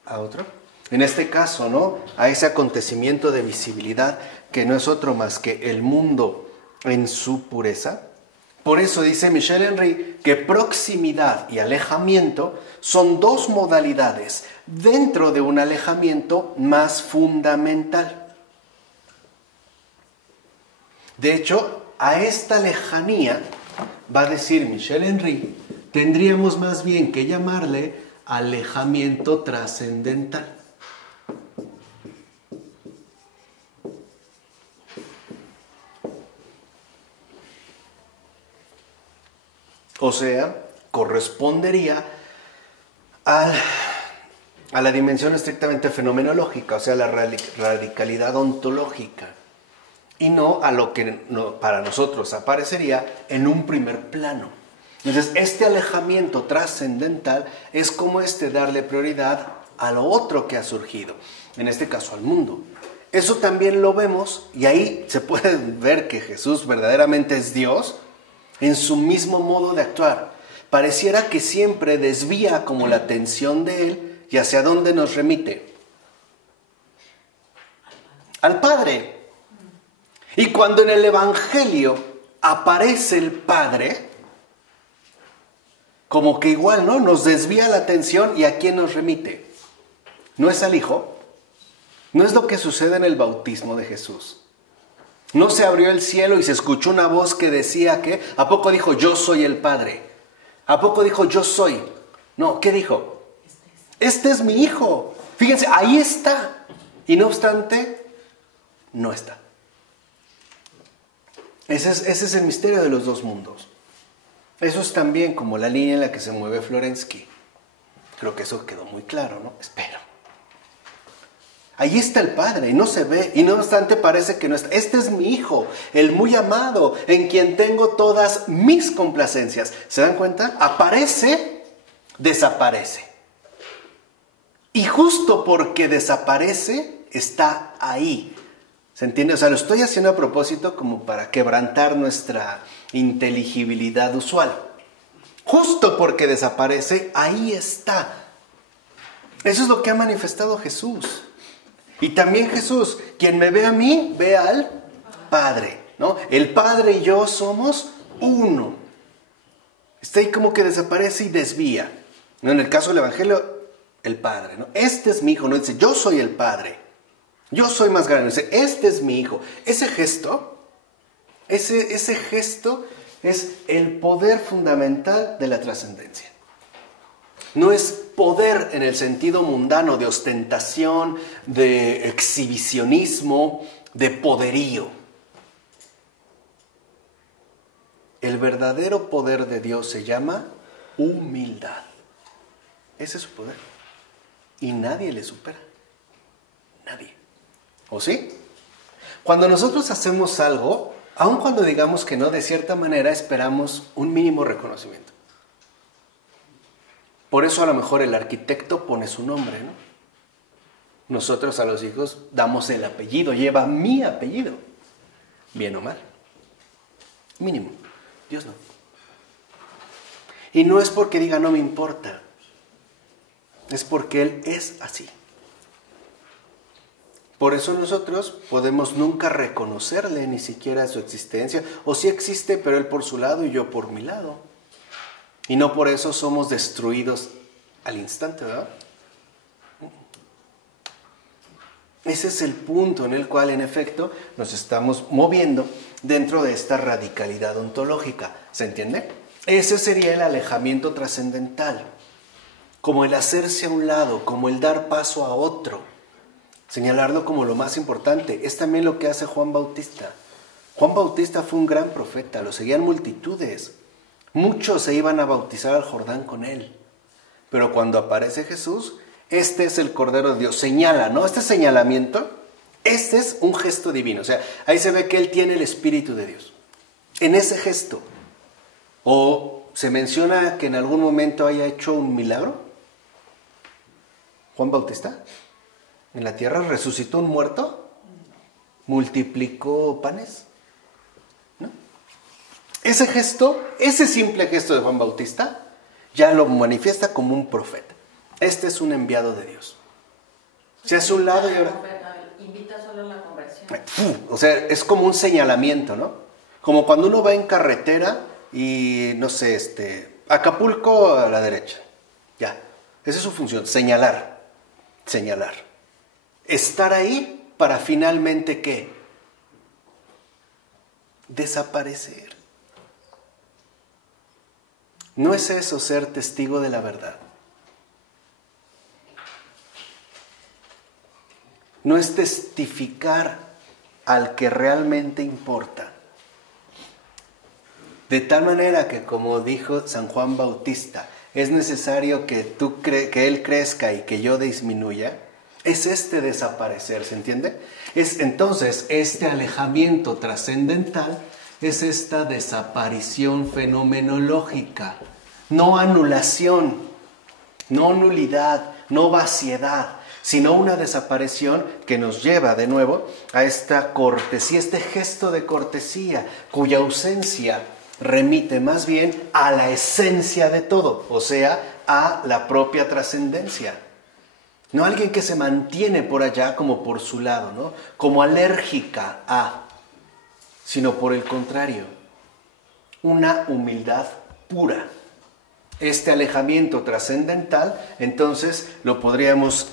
a otro. En este caso, ¿no? A ese acontecimiento de visibilidad que no es otro más que el mundo en su pureza. Por eso dice Michel Henry que proximidad y alejamiento son dos modalidades dentro de un alejamiento más fundamental. De hecho, a esta lejanía, va a decir Michel Henry, tendríamos más bien que llamarle alejamiento trascendental. O sea, correspondería a la dimensión estrictamente fenomenológica, o sea, la radicalidad ontológica, y no a lo que para nosotros aparecería en un primer plano. Entonces, este alejamiento trascendental es como darle prioridad a lo otro que ha surgido, en este caso al mundo. Eso también lo vemos, y ahí se puede ver que Jesús verdaderamente es Dios en su mismo modo de actuar. Pareciera que siempre desvía como la atención de Él, ¿y hacia dónde nos remite? Al Padre. Y cuando en el Evangelio aparece el Padre, como que igual, ¿no? Nos desvía la atención, ¿y a quién nos remite? ¿No es al Hijo? ¿No es lo que sucede en el bautismo de Jesús? ¿No se abrió el cielo y se escuchó una voz que decía que, ¿a poco dijo yo soy el Padre? ¿A poco dijo yo soy? No, ¿qué dijo? Este es mi Hijo. Fíjense, ahí está. Y no obstante, no está. Ese es el misterio de los dos mundos. Eso es también como la línea en la que se mueve Florensky. Creo que eso quedó muy claro, ¿no? Espero. Ahí está el Padre y no se ve, y no obstante parece que no está. Este es mi Hijo, el muy amado, en quien tengo todas mis complacencias. ¿Se dan cuenta? Aparece, desaparece. Y justo porque desaparece, está ahí. ¿Se entiende? O sea, lo estoy haciendo a propósito como para quebrantar nuestra inteligibilidad usual. Justo porque desaparece, ahí está. Eso es lo que ha manifestado Jesús. Y también Jesús, quien me ve a mí, ve al Padre, ¿no? El Padre y yo somos uno. Está ahí como que desaparece y desvía, ¿no? En el caso del Evangelio, el Padre, ¿no? Este es mi Hijo, no dice yo soy el Padre, yo soy más grande, dice este es mi Hijo. Ese gesto, ese gesto es el poder fundamental de la trascendencia. No es poder en el sentido mundano de ostentación, de exhibicionismo, de poderío. El verdadero poder de Dios se llama humildad. Ese es su poder. Y nadie le supera. Nadie. ¿O sí? Cuando nosotros hacemos algo, aun cuando digamos que no, de cierta manera esperamos un mínimo reconocimiento. Por eso a lo mejor el arquitecto pone su nombre, ¿no? Nosotros a los hijos damos el apellido, lleva mi apellido. Bien o mal. Mínimo. Dios no. Y no es porque diga no me importa. Es porque Él es así. Por eso nosotros podemos nunca reconocerle ni siquiera su existencia. O sí existe, pero Él por su lado y yo por mi lado. Y no por eso somos destruidos al instante, ¿verdad? Ese es el punto en el cual, en efecto, nos estamos moviendo dentro de esta radicalidad ontológica. ¿Se entiende? Ese sería el alejamiento trascendental. Como el hacerse a un lado, como el dar paso a otro. Señalarlo como lo más importante. Es también lo que hace Juan Bautista. Juan Bautista fue un gran profeta, lo seguían multitudes. Muchos se iban a bautizar al Jordán con él. Pero cuando aparece Jesús, este es el Cordero de Dios. Señala, ¿no? Este señalamiento, este es un gesto divino. O sea, ahí se ve que él tiene el Espíritu de Dios. En ese gesto. O se menciona que en algún momento haya hecho un milagro. Juan Bautista. En la tierra resucitó un muerto. Multiplicó panes. Ese gesto, ese simple gesto de Juan Bautista, ya lo manifiesta como un profeta. Este es un enviado de Dios. Se hace a un lado y ahora... Invita solo a la conversión. O sea, es como un señalamiento, ¿no? Como cuando uno va en carretera y, no sé, Acapulco a la derecha. Ya, esa es su función, señalar. Señalar. Estar ahí para finalmente, ¿qué? Desaparecer. ¿No es eso ser testigo de la verdad? No es testificar al que realmente importa. De tal manera que, como dijo San Juan Bautista, es necesario que que Él crezca y que yo disminuya, es este desaparecer, ¿se entiende? Es entonces este alejamiento trascendental, es esta desaparición fenomenológica, no anulación, no nulidad, no vaciedad, sino una desaparición que nos lleva de nuevo a esta cortesía, este gesto de cortesía, cuya ausencia remite más bien a la esencia de todo, o sea, a la propia trascendencia. No alguien que se mantiene por allá como por su lado, ¿no? Como alérgica a, sino por el contrario, una humildad pura. Este alejamiento trascendental, entonces, lo podríamos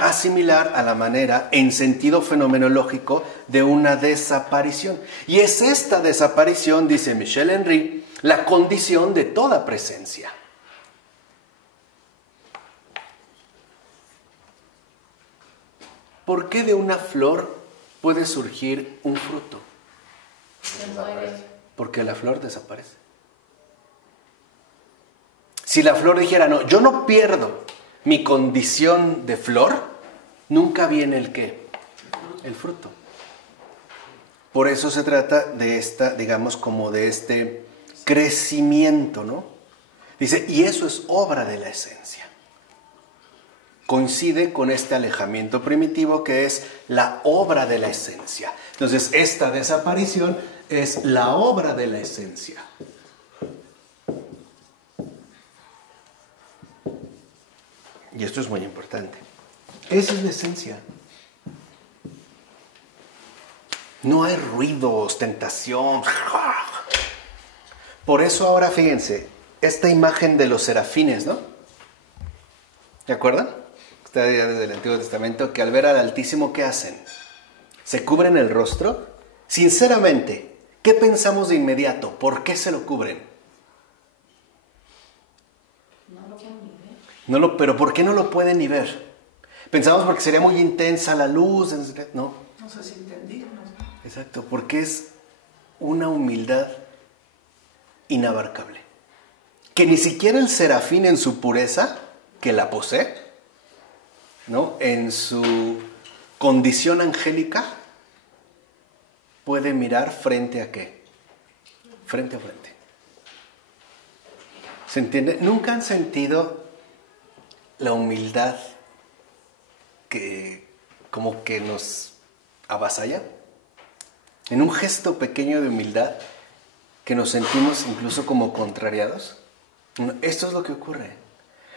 asimilar a la manera, en sentido fenomenológico, de una desaparición. Y es esta desaparición, dice Michel Henry, la condición de toda presencia. ¿Por qué de una flor puede surgir un fruto? Se muere. Porque la flor desaparece. Si la flor dijera, no, yo no pierdo mi condición de flor, nunca viene el ¿qué? El fruto. Por eso se trata de esta, digamos, como de este crecimiento, ¿no? Dice, y eso es obra de la esencia. Coincide con este alejamiento primitivo que es la obra de la esencia. Entonces, esta desaparición es la obra de la esencia. Y esto es muy importante. Esa es la esencia. No hay ruido, ostentación. Por eso ahora fíjense, esta imagen de los serafines, ¿no? ¿De acuerdo? Está ya desde el Antiguo Testamento, que al ver al Altísimo, ¿qué hacen? ¿Se cubren el rostro? Sinceramente, ¿qué pensamos de inmediato? ¿Por qué se lo cubren? No lo puedo ni ver. Pero ¿por qué no lo pueden ni ver? Pensamos porque sería muy intensa la luz, ¿no? No se sienten dignos. Exacto, porque es una humildad inabarcable. Que ni siquiera el serafín en su pureza, que la posee, ¿no? En su condición angélica, puede mirar frente a ¿qué? Frente a frente. ¿Se entiende? ¿Nunca han sentido la humildad que como que nos avasalla? En un gesto pequeño de humildad que nos sentimos incluso como contrariados. Esto es lo que ocurre.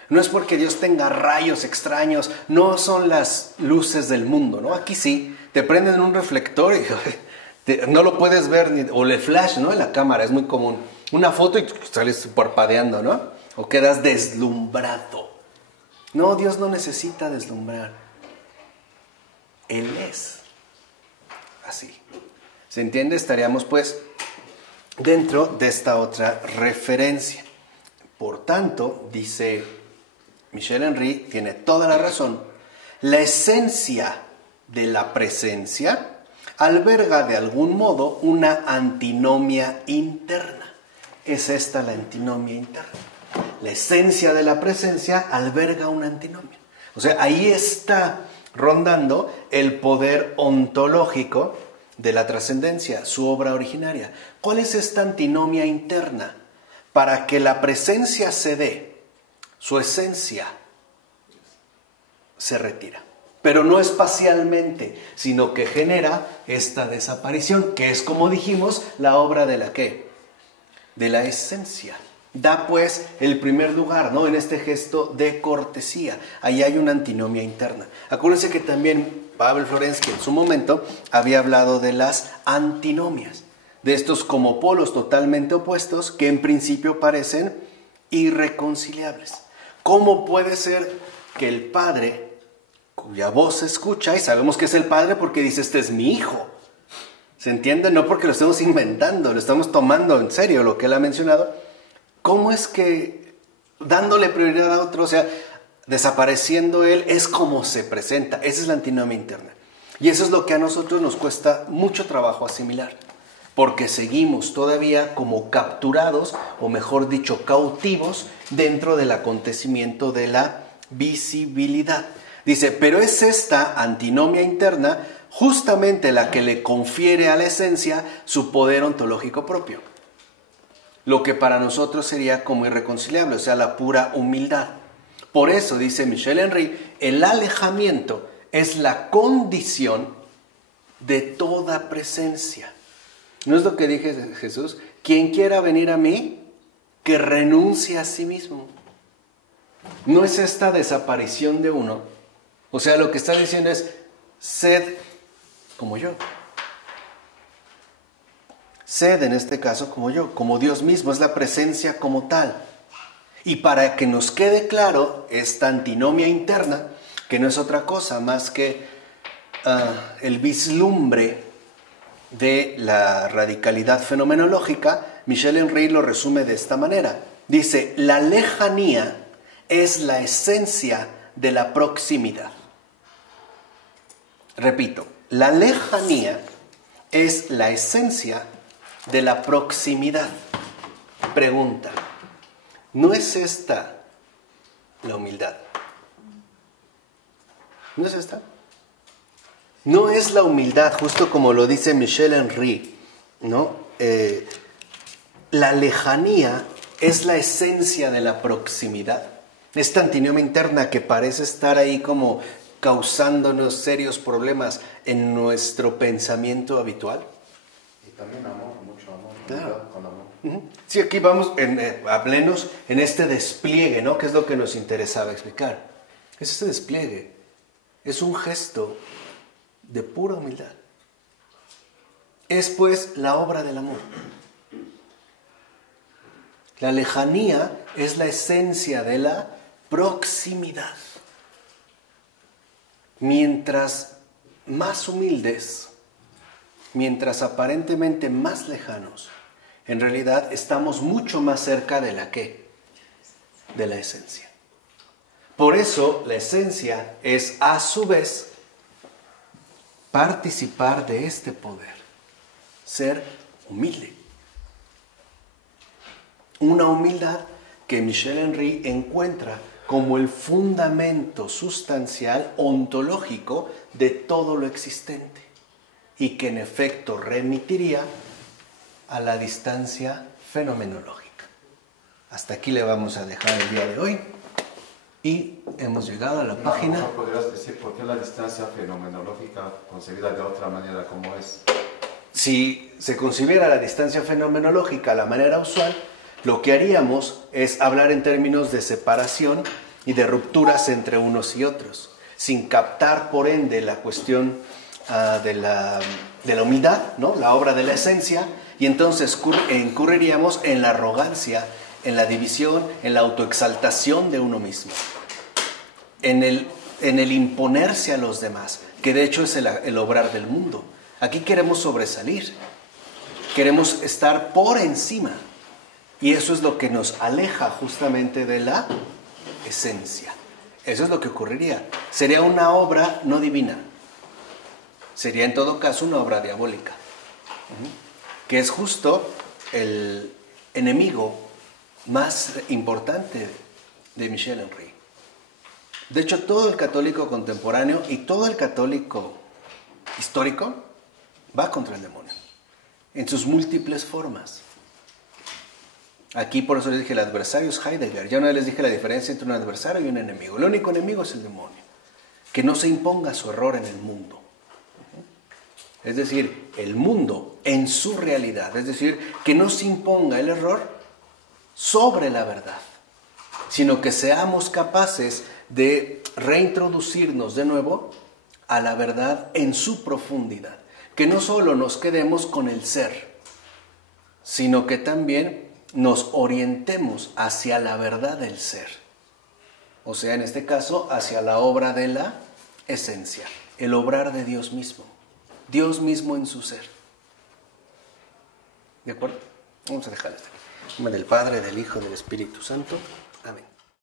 No es porque Dios tenga rayos extraños, no son las luces del mundo, ¿no? Aquí sí, te prenden un reflector y no lo puedes ver, o el flash, ¿no? En la cámara, es muy común. Una foto y sales parpadeando, ¿no? O quedas deslumbrado. No, Dios no necesita deslumbrar. Él es así. ¿Se entiende? Estaríamos pues dentro de esta otra referencia. Por tanto, dice Michel Henry, tiene toda la razón, la esencia de la presencia alberga de algún modo una antinomia interna. Es esta la antinomia interna. La esencia de la presencia alberga una antinomia. O sea, ahí está rondando el poder ontológico de la trascendencia, su obra originaria. ¿Cuál es esta antinomia interna? Para que la presencia se dé, su esencia se retira. Pero no espacialmente, sino que genera esta desaparición, que es, como dijimos, la obra de la ¿qué? De la esencia. Da pues el primer lugar, ¿no? En este gesto de cortesía. Ahí hay una antinomia interna. Acuérdense que también Pavel Florensky en su momento había hablado de las antinomias, de estos como polos totalmente opuestos que en principio parecen irreconciliables. ¿Cómo puede ser que el Padre, cuya voz se escucha, y sabemos que es el Padre porque dice, este es mi Hijo? ¿Se entiende? No porque lo estemos inventando, lo estamos tomando en serio lo que Él ha mencionado. ¿Cómo es que dándole prioridad a otro, o sea, desapareciendo Él, es como se presenta? Esa es la antinomia interna. Y eso es lo que a nosotros nos cuesta mucho trabajo asimilar. porque seguimos todavía como capturados, o mejor dicho, cautivos, dentro del acontecimiento de la visibilidad. Dice, pero es esta antinomia interna justamente la que le confiere a la esencia su poder ontológico propio. Lo que para nosotros sería como irreconciliable, o sea, la pura humildad. Por eso, dice Michel Henry, el alejamiento es la condición de toda presencia. ¿No es lo que dije Jesús? Quien quiera venir a mí, que renuncie a sí mismo. No es esta desaparición de uno. O sea, lo que está diciendo es, sed como yo. Sed en este caso como yo, como Dios mismo, es la presencia como tal. Y para que nos quede claro esta antinomia interna, que no es otra cosa más que el vislumbre de la radicalidad fenomenológica, Michel Henry lo resume de esta manera. Dice, la lejanía es la esencia de la proximidad. Repito, la lejanía es la esencia de la proximidad. Pregunta, ¿no es esta la humildad? ¿No es esta? No es la humildad, justo como lo dice Michel Henry, ¿no? La lejanía es la esencia de la proximidad. Esta antinomia interna que parece estar ahí como causándonos serios problemas en nuestro pensamiento habitual. Y también amor, mucho amor. Claro. Con amor. Sí, aquí vamos a plenos en este despliegue, ¿no? Que es lo que nos interesaba explicar. Es este despliegue. Es un gesto de pura humildad. Es pues la obra del amor. La lejanía es la esencia de la proximidad. Mientras más humildes, mientras aparentemente más lejanos, en realidad estamos mucho más cerca de la ¿qué? De la esencia. Por eso la esencia es a su vez participar de este poder, ser humilde. Una humildad que Michel Henry encuentra como el fundamento sustancial ontológico de todo lo existente y que en efecto remitiría a la distancia fenomenológica. Hasta aquí le vamos a dejar el día de hoy y hemos llegado a la página. ¿No podrías decir por qué la distancia fenomenológica concebida de otra manera como es? Si se concibiera la distancia fenomenológica a la manera usual, lo que haríamos es hablar en términos de separación y de rupturas entre unos y otros, sin captar por ende la cuestión de la humildad, ¿no? La obra de la esencia, y entonces incurriríamos en la arrogancia, en la división, en la autoexaltación de uno mismo, en el imponerse a los demás, que de hecho es el obrar del mundo. Aquí queremos sobresalir, queremos estar por encima. Y eso es lo que nos aleja justamente de la esencia. Eso es lo que ocurriría. Sería una obra no divina. Sería en todo caso una obra diabólica. Que es justo el enemigo más importante de Michel Henry. De hecho, todo el católico contemporáneo y todo el católico histórico va contra el demonio. En sus múltiples formas. Aquí por eso les dije, el adversario es Heidegger. Ya una vez les dije la diferencia entre un adversario y un enemigo. El único enemigo es el demonio. Que no se imponga su error en el mundo. Es decir, el mundo en su realidad. Es decir, que no se imponga el error sobre la verdad. Sino que seamos capaces de reintroducirnos de nuevo a la verdad en su profundidad. Que no solo nos quedemos con el ser, sino que también nos orientemos hacia la verdad del ser. O sea, en este caso, hacia la obra de la esencia, el obrar de Dios mismo en su ser. ¿De acuerdo? Vamos a dejar esto. En nombre del Padre, del Hijo y del Espíritu Santo. Amén.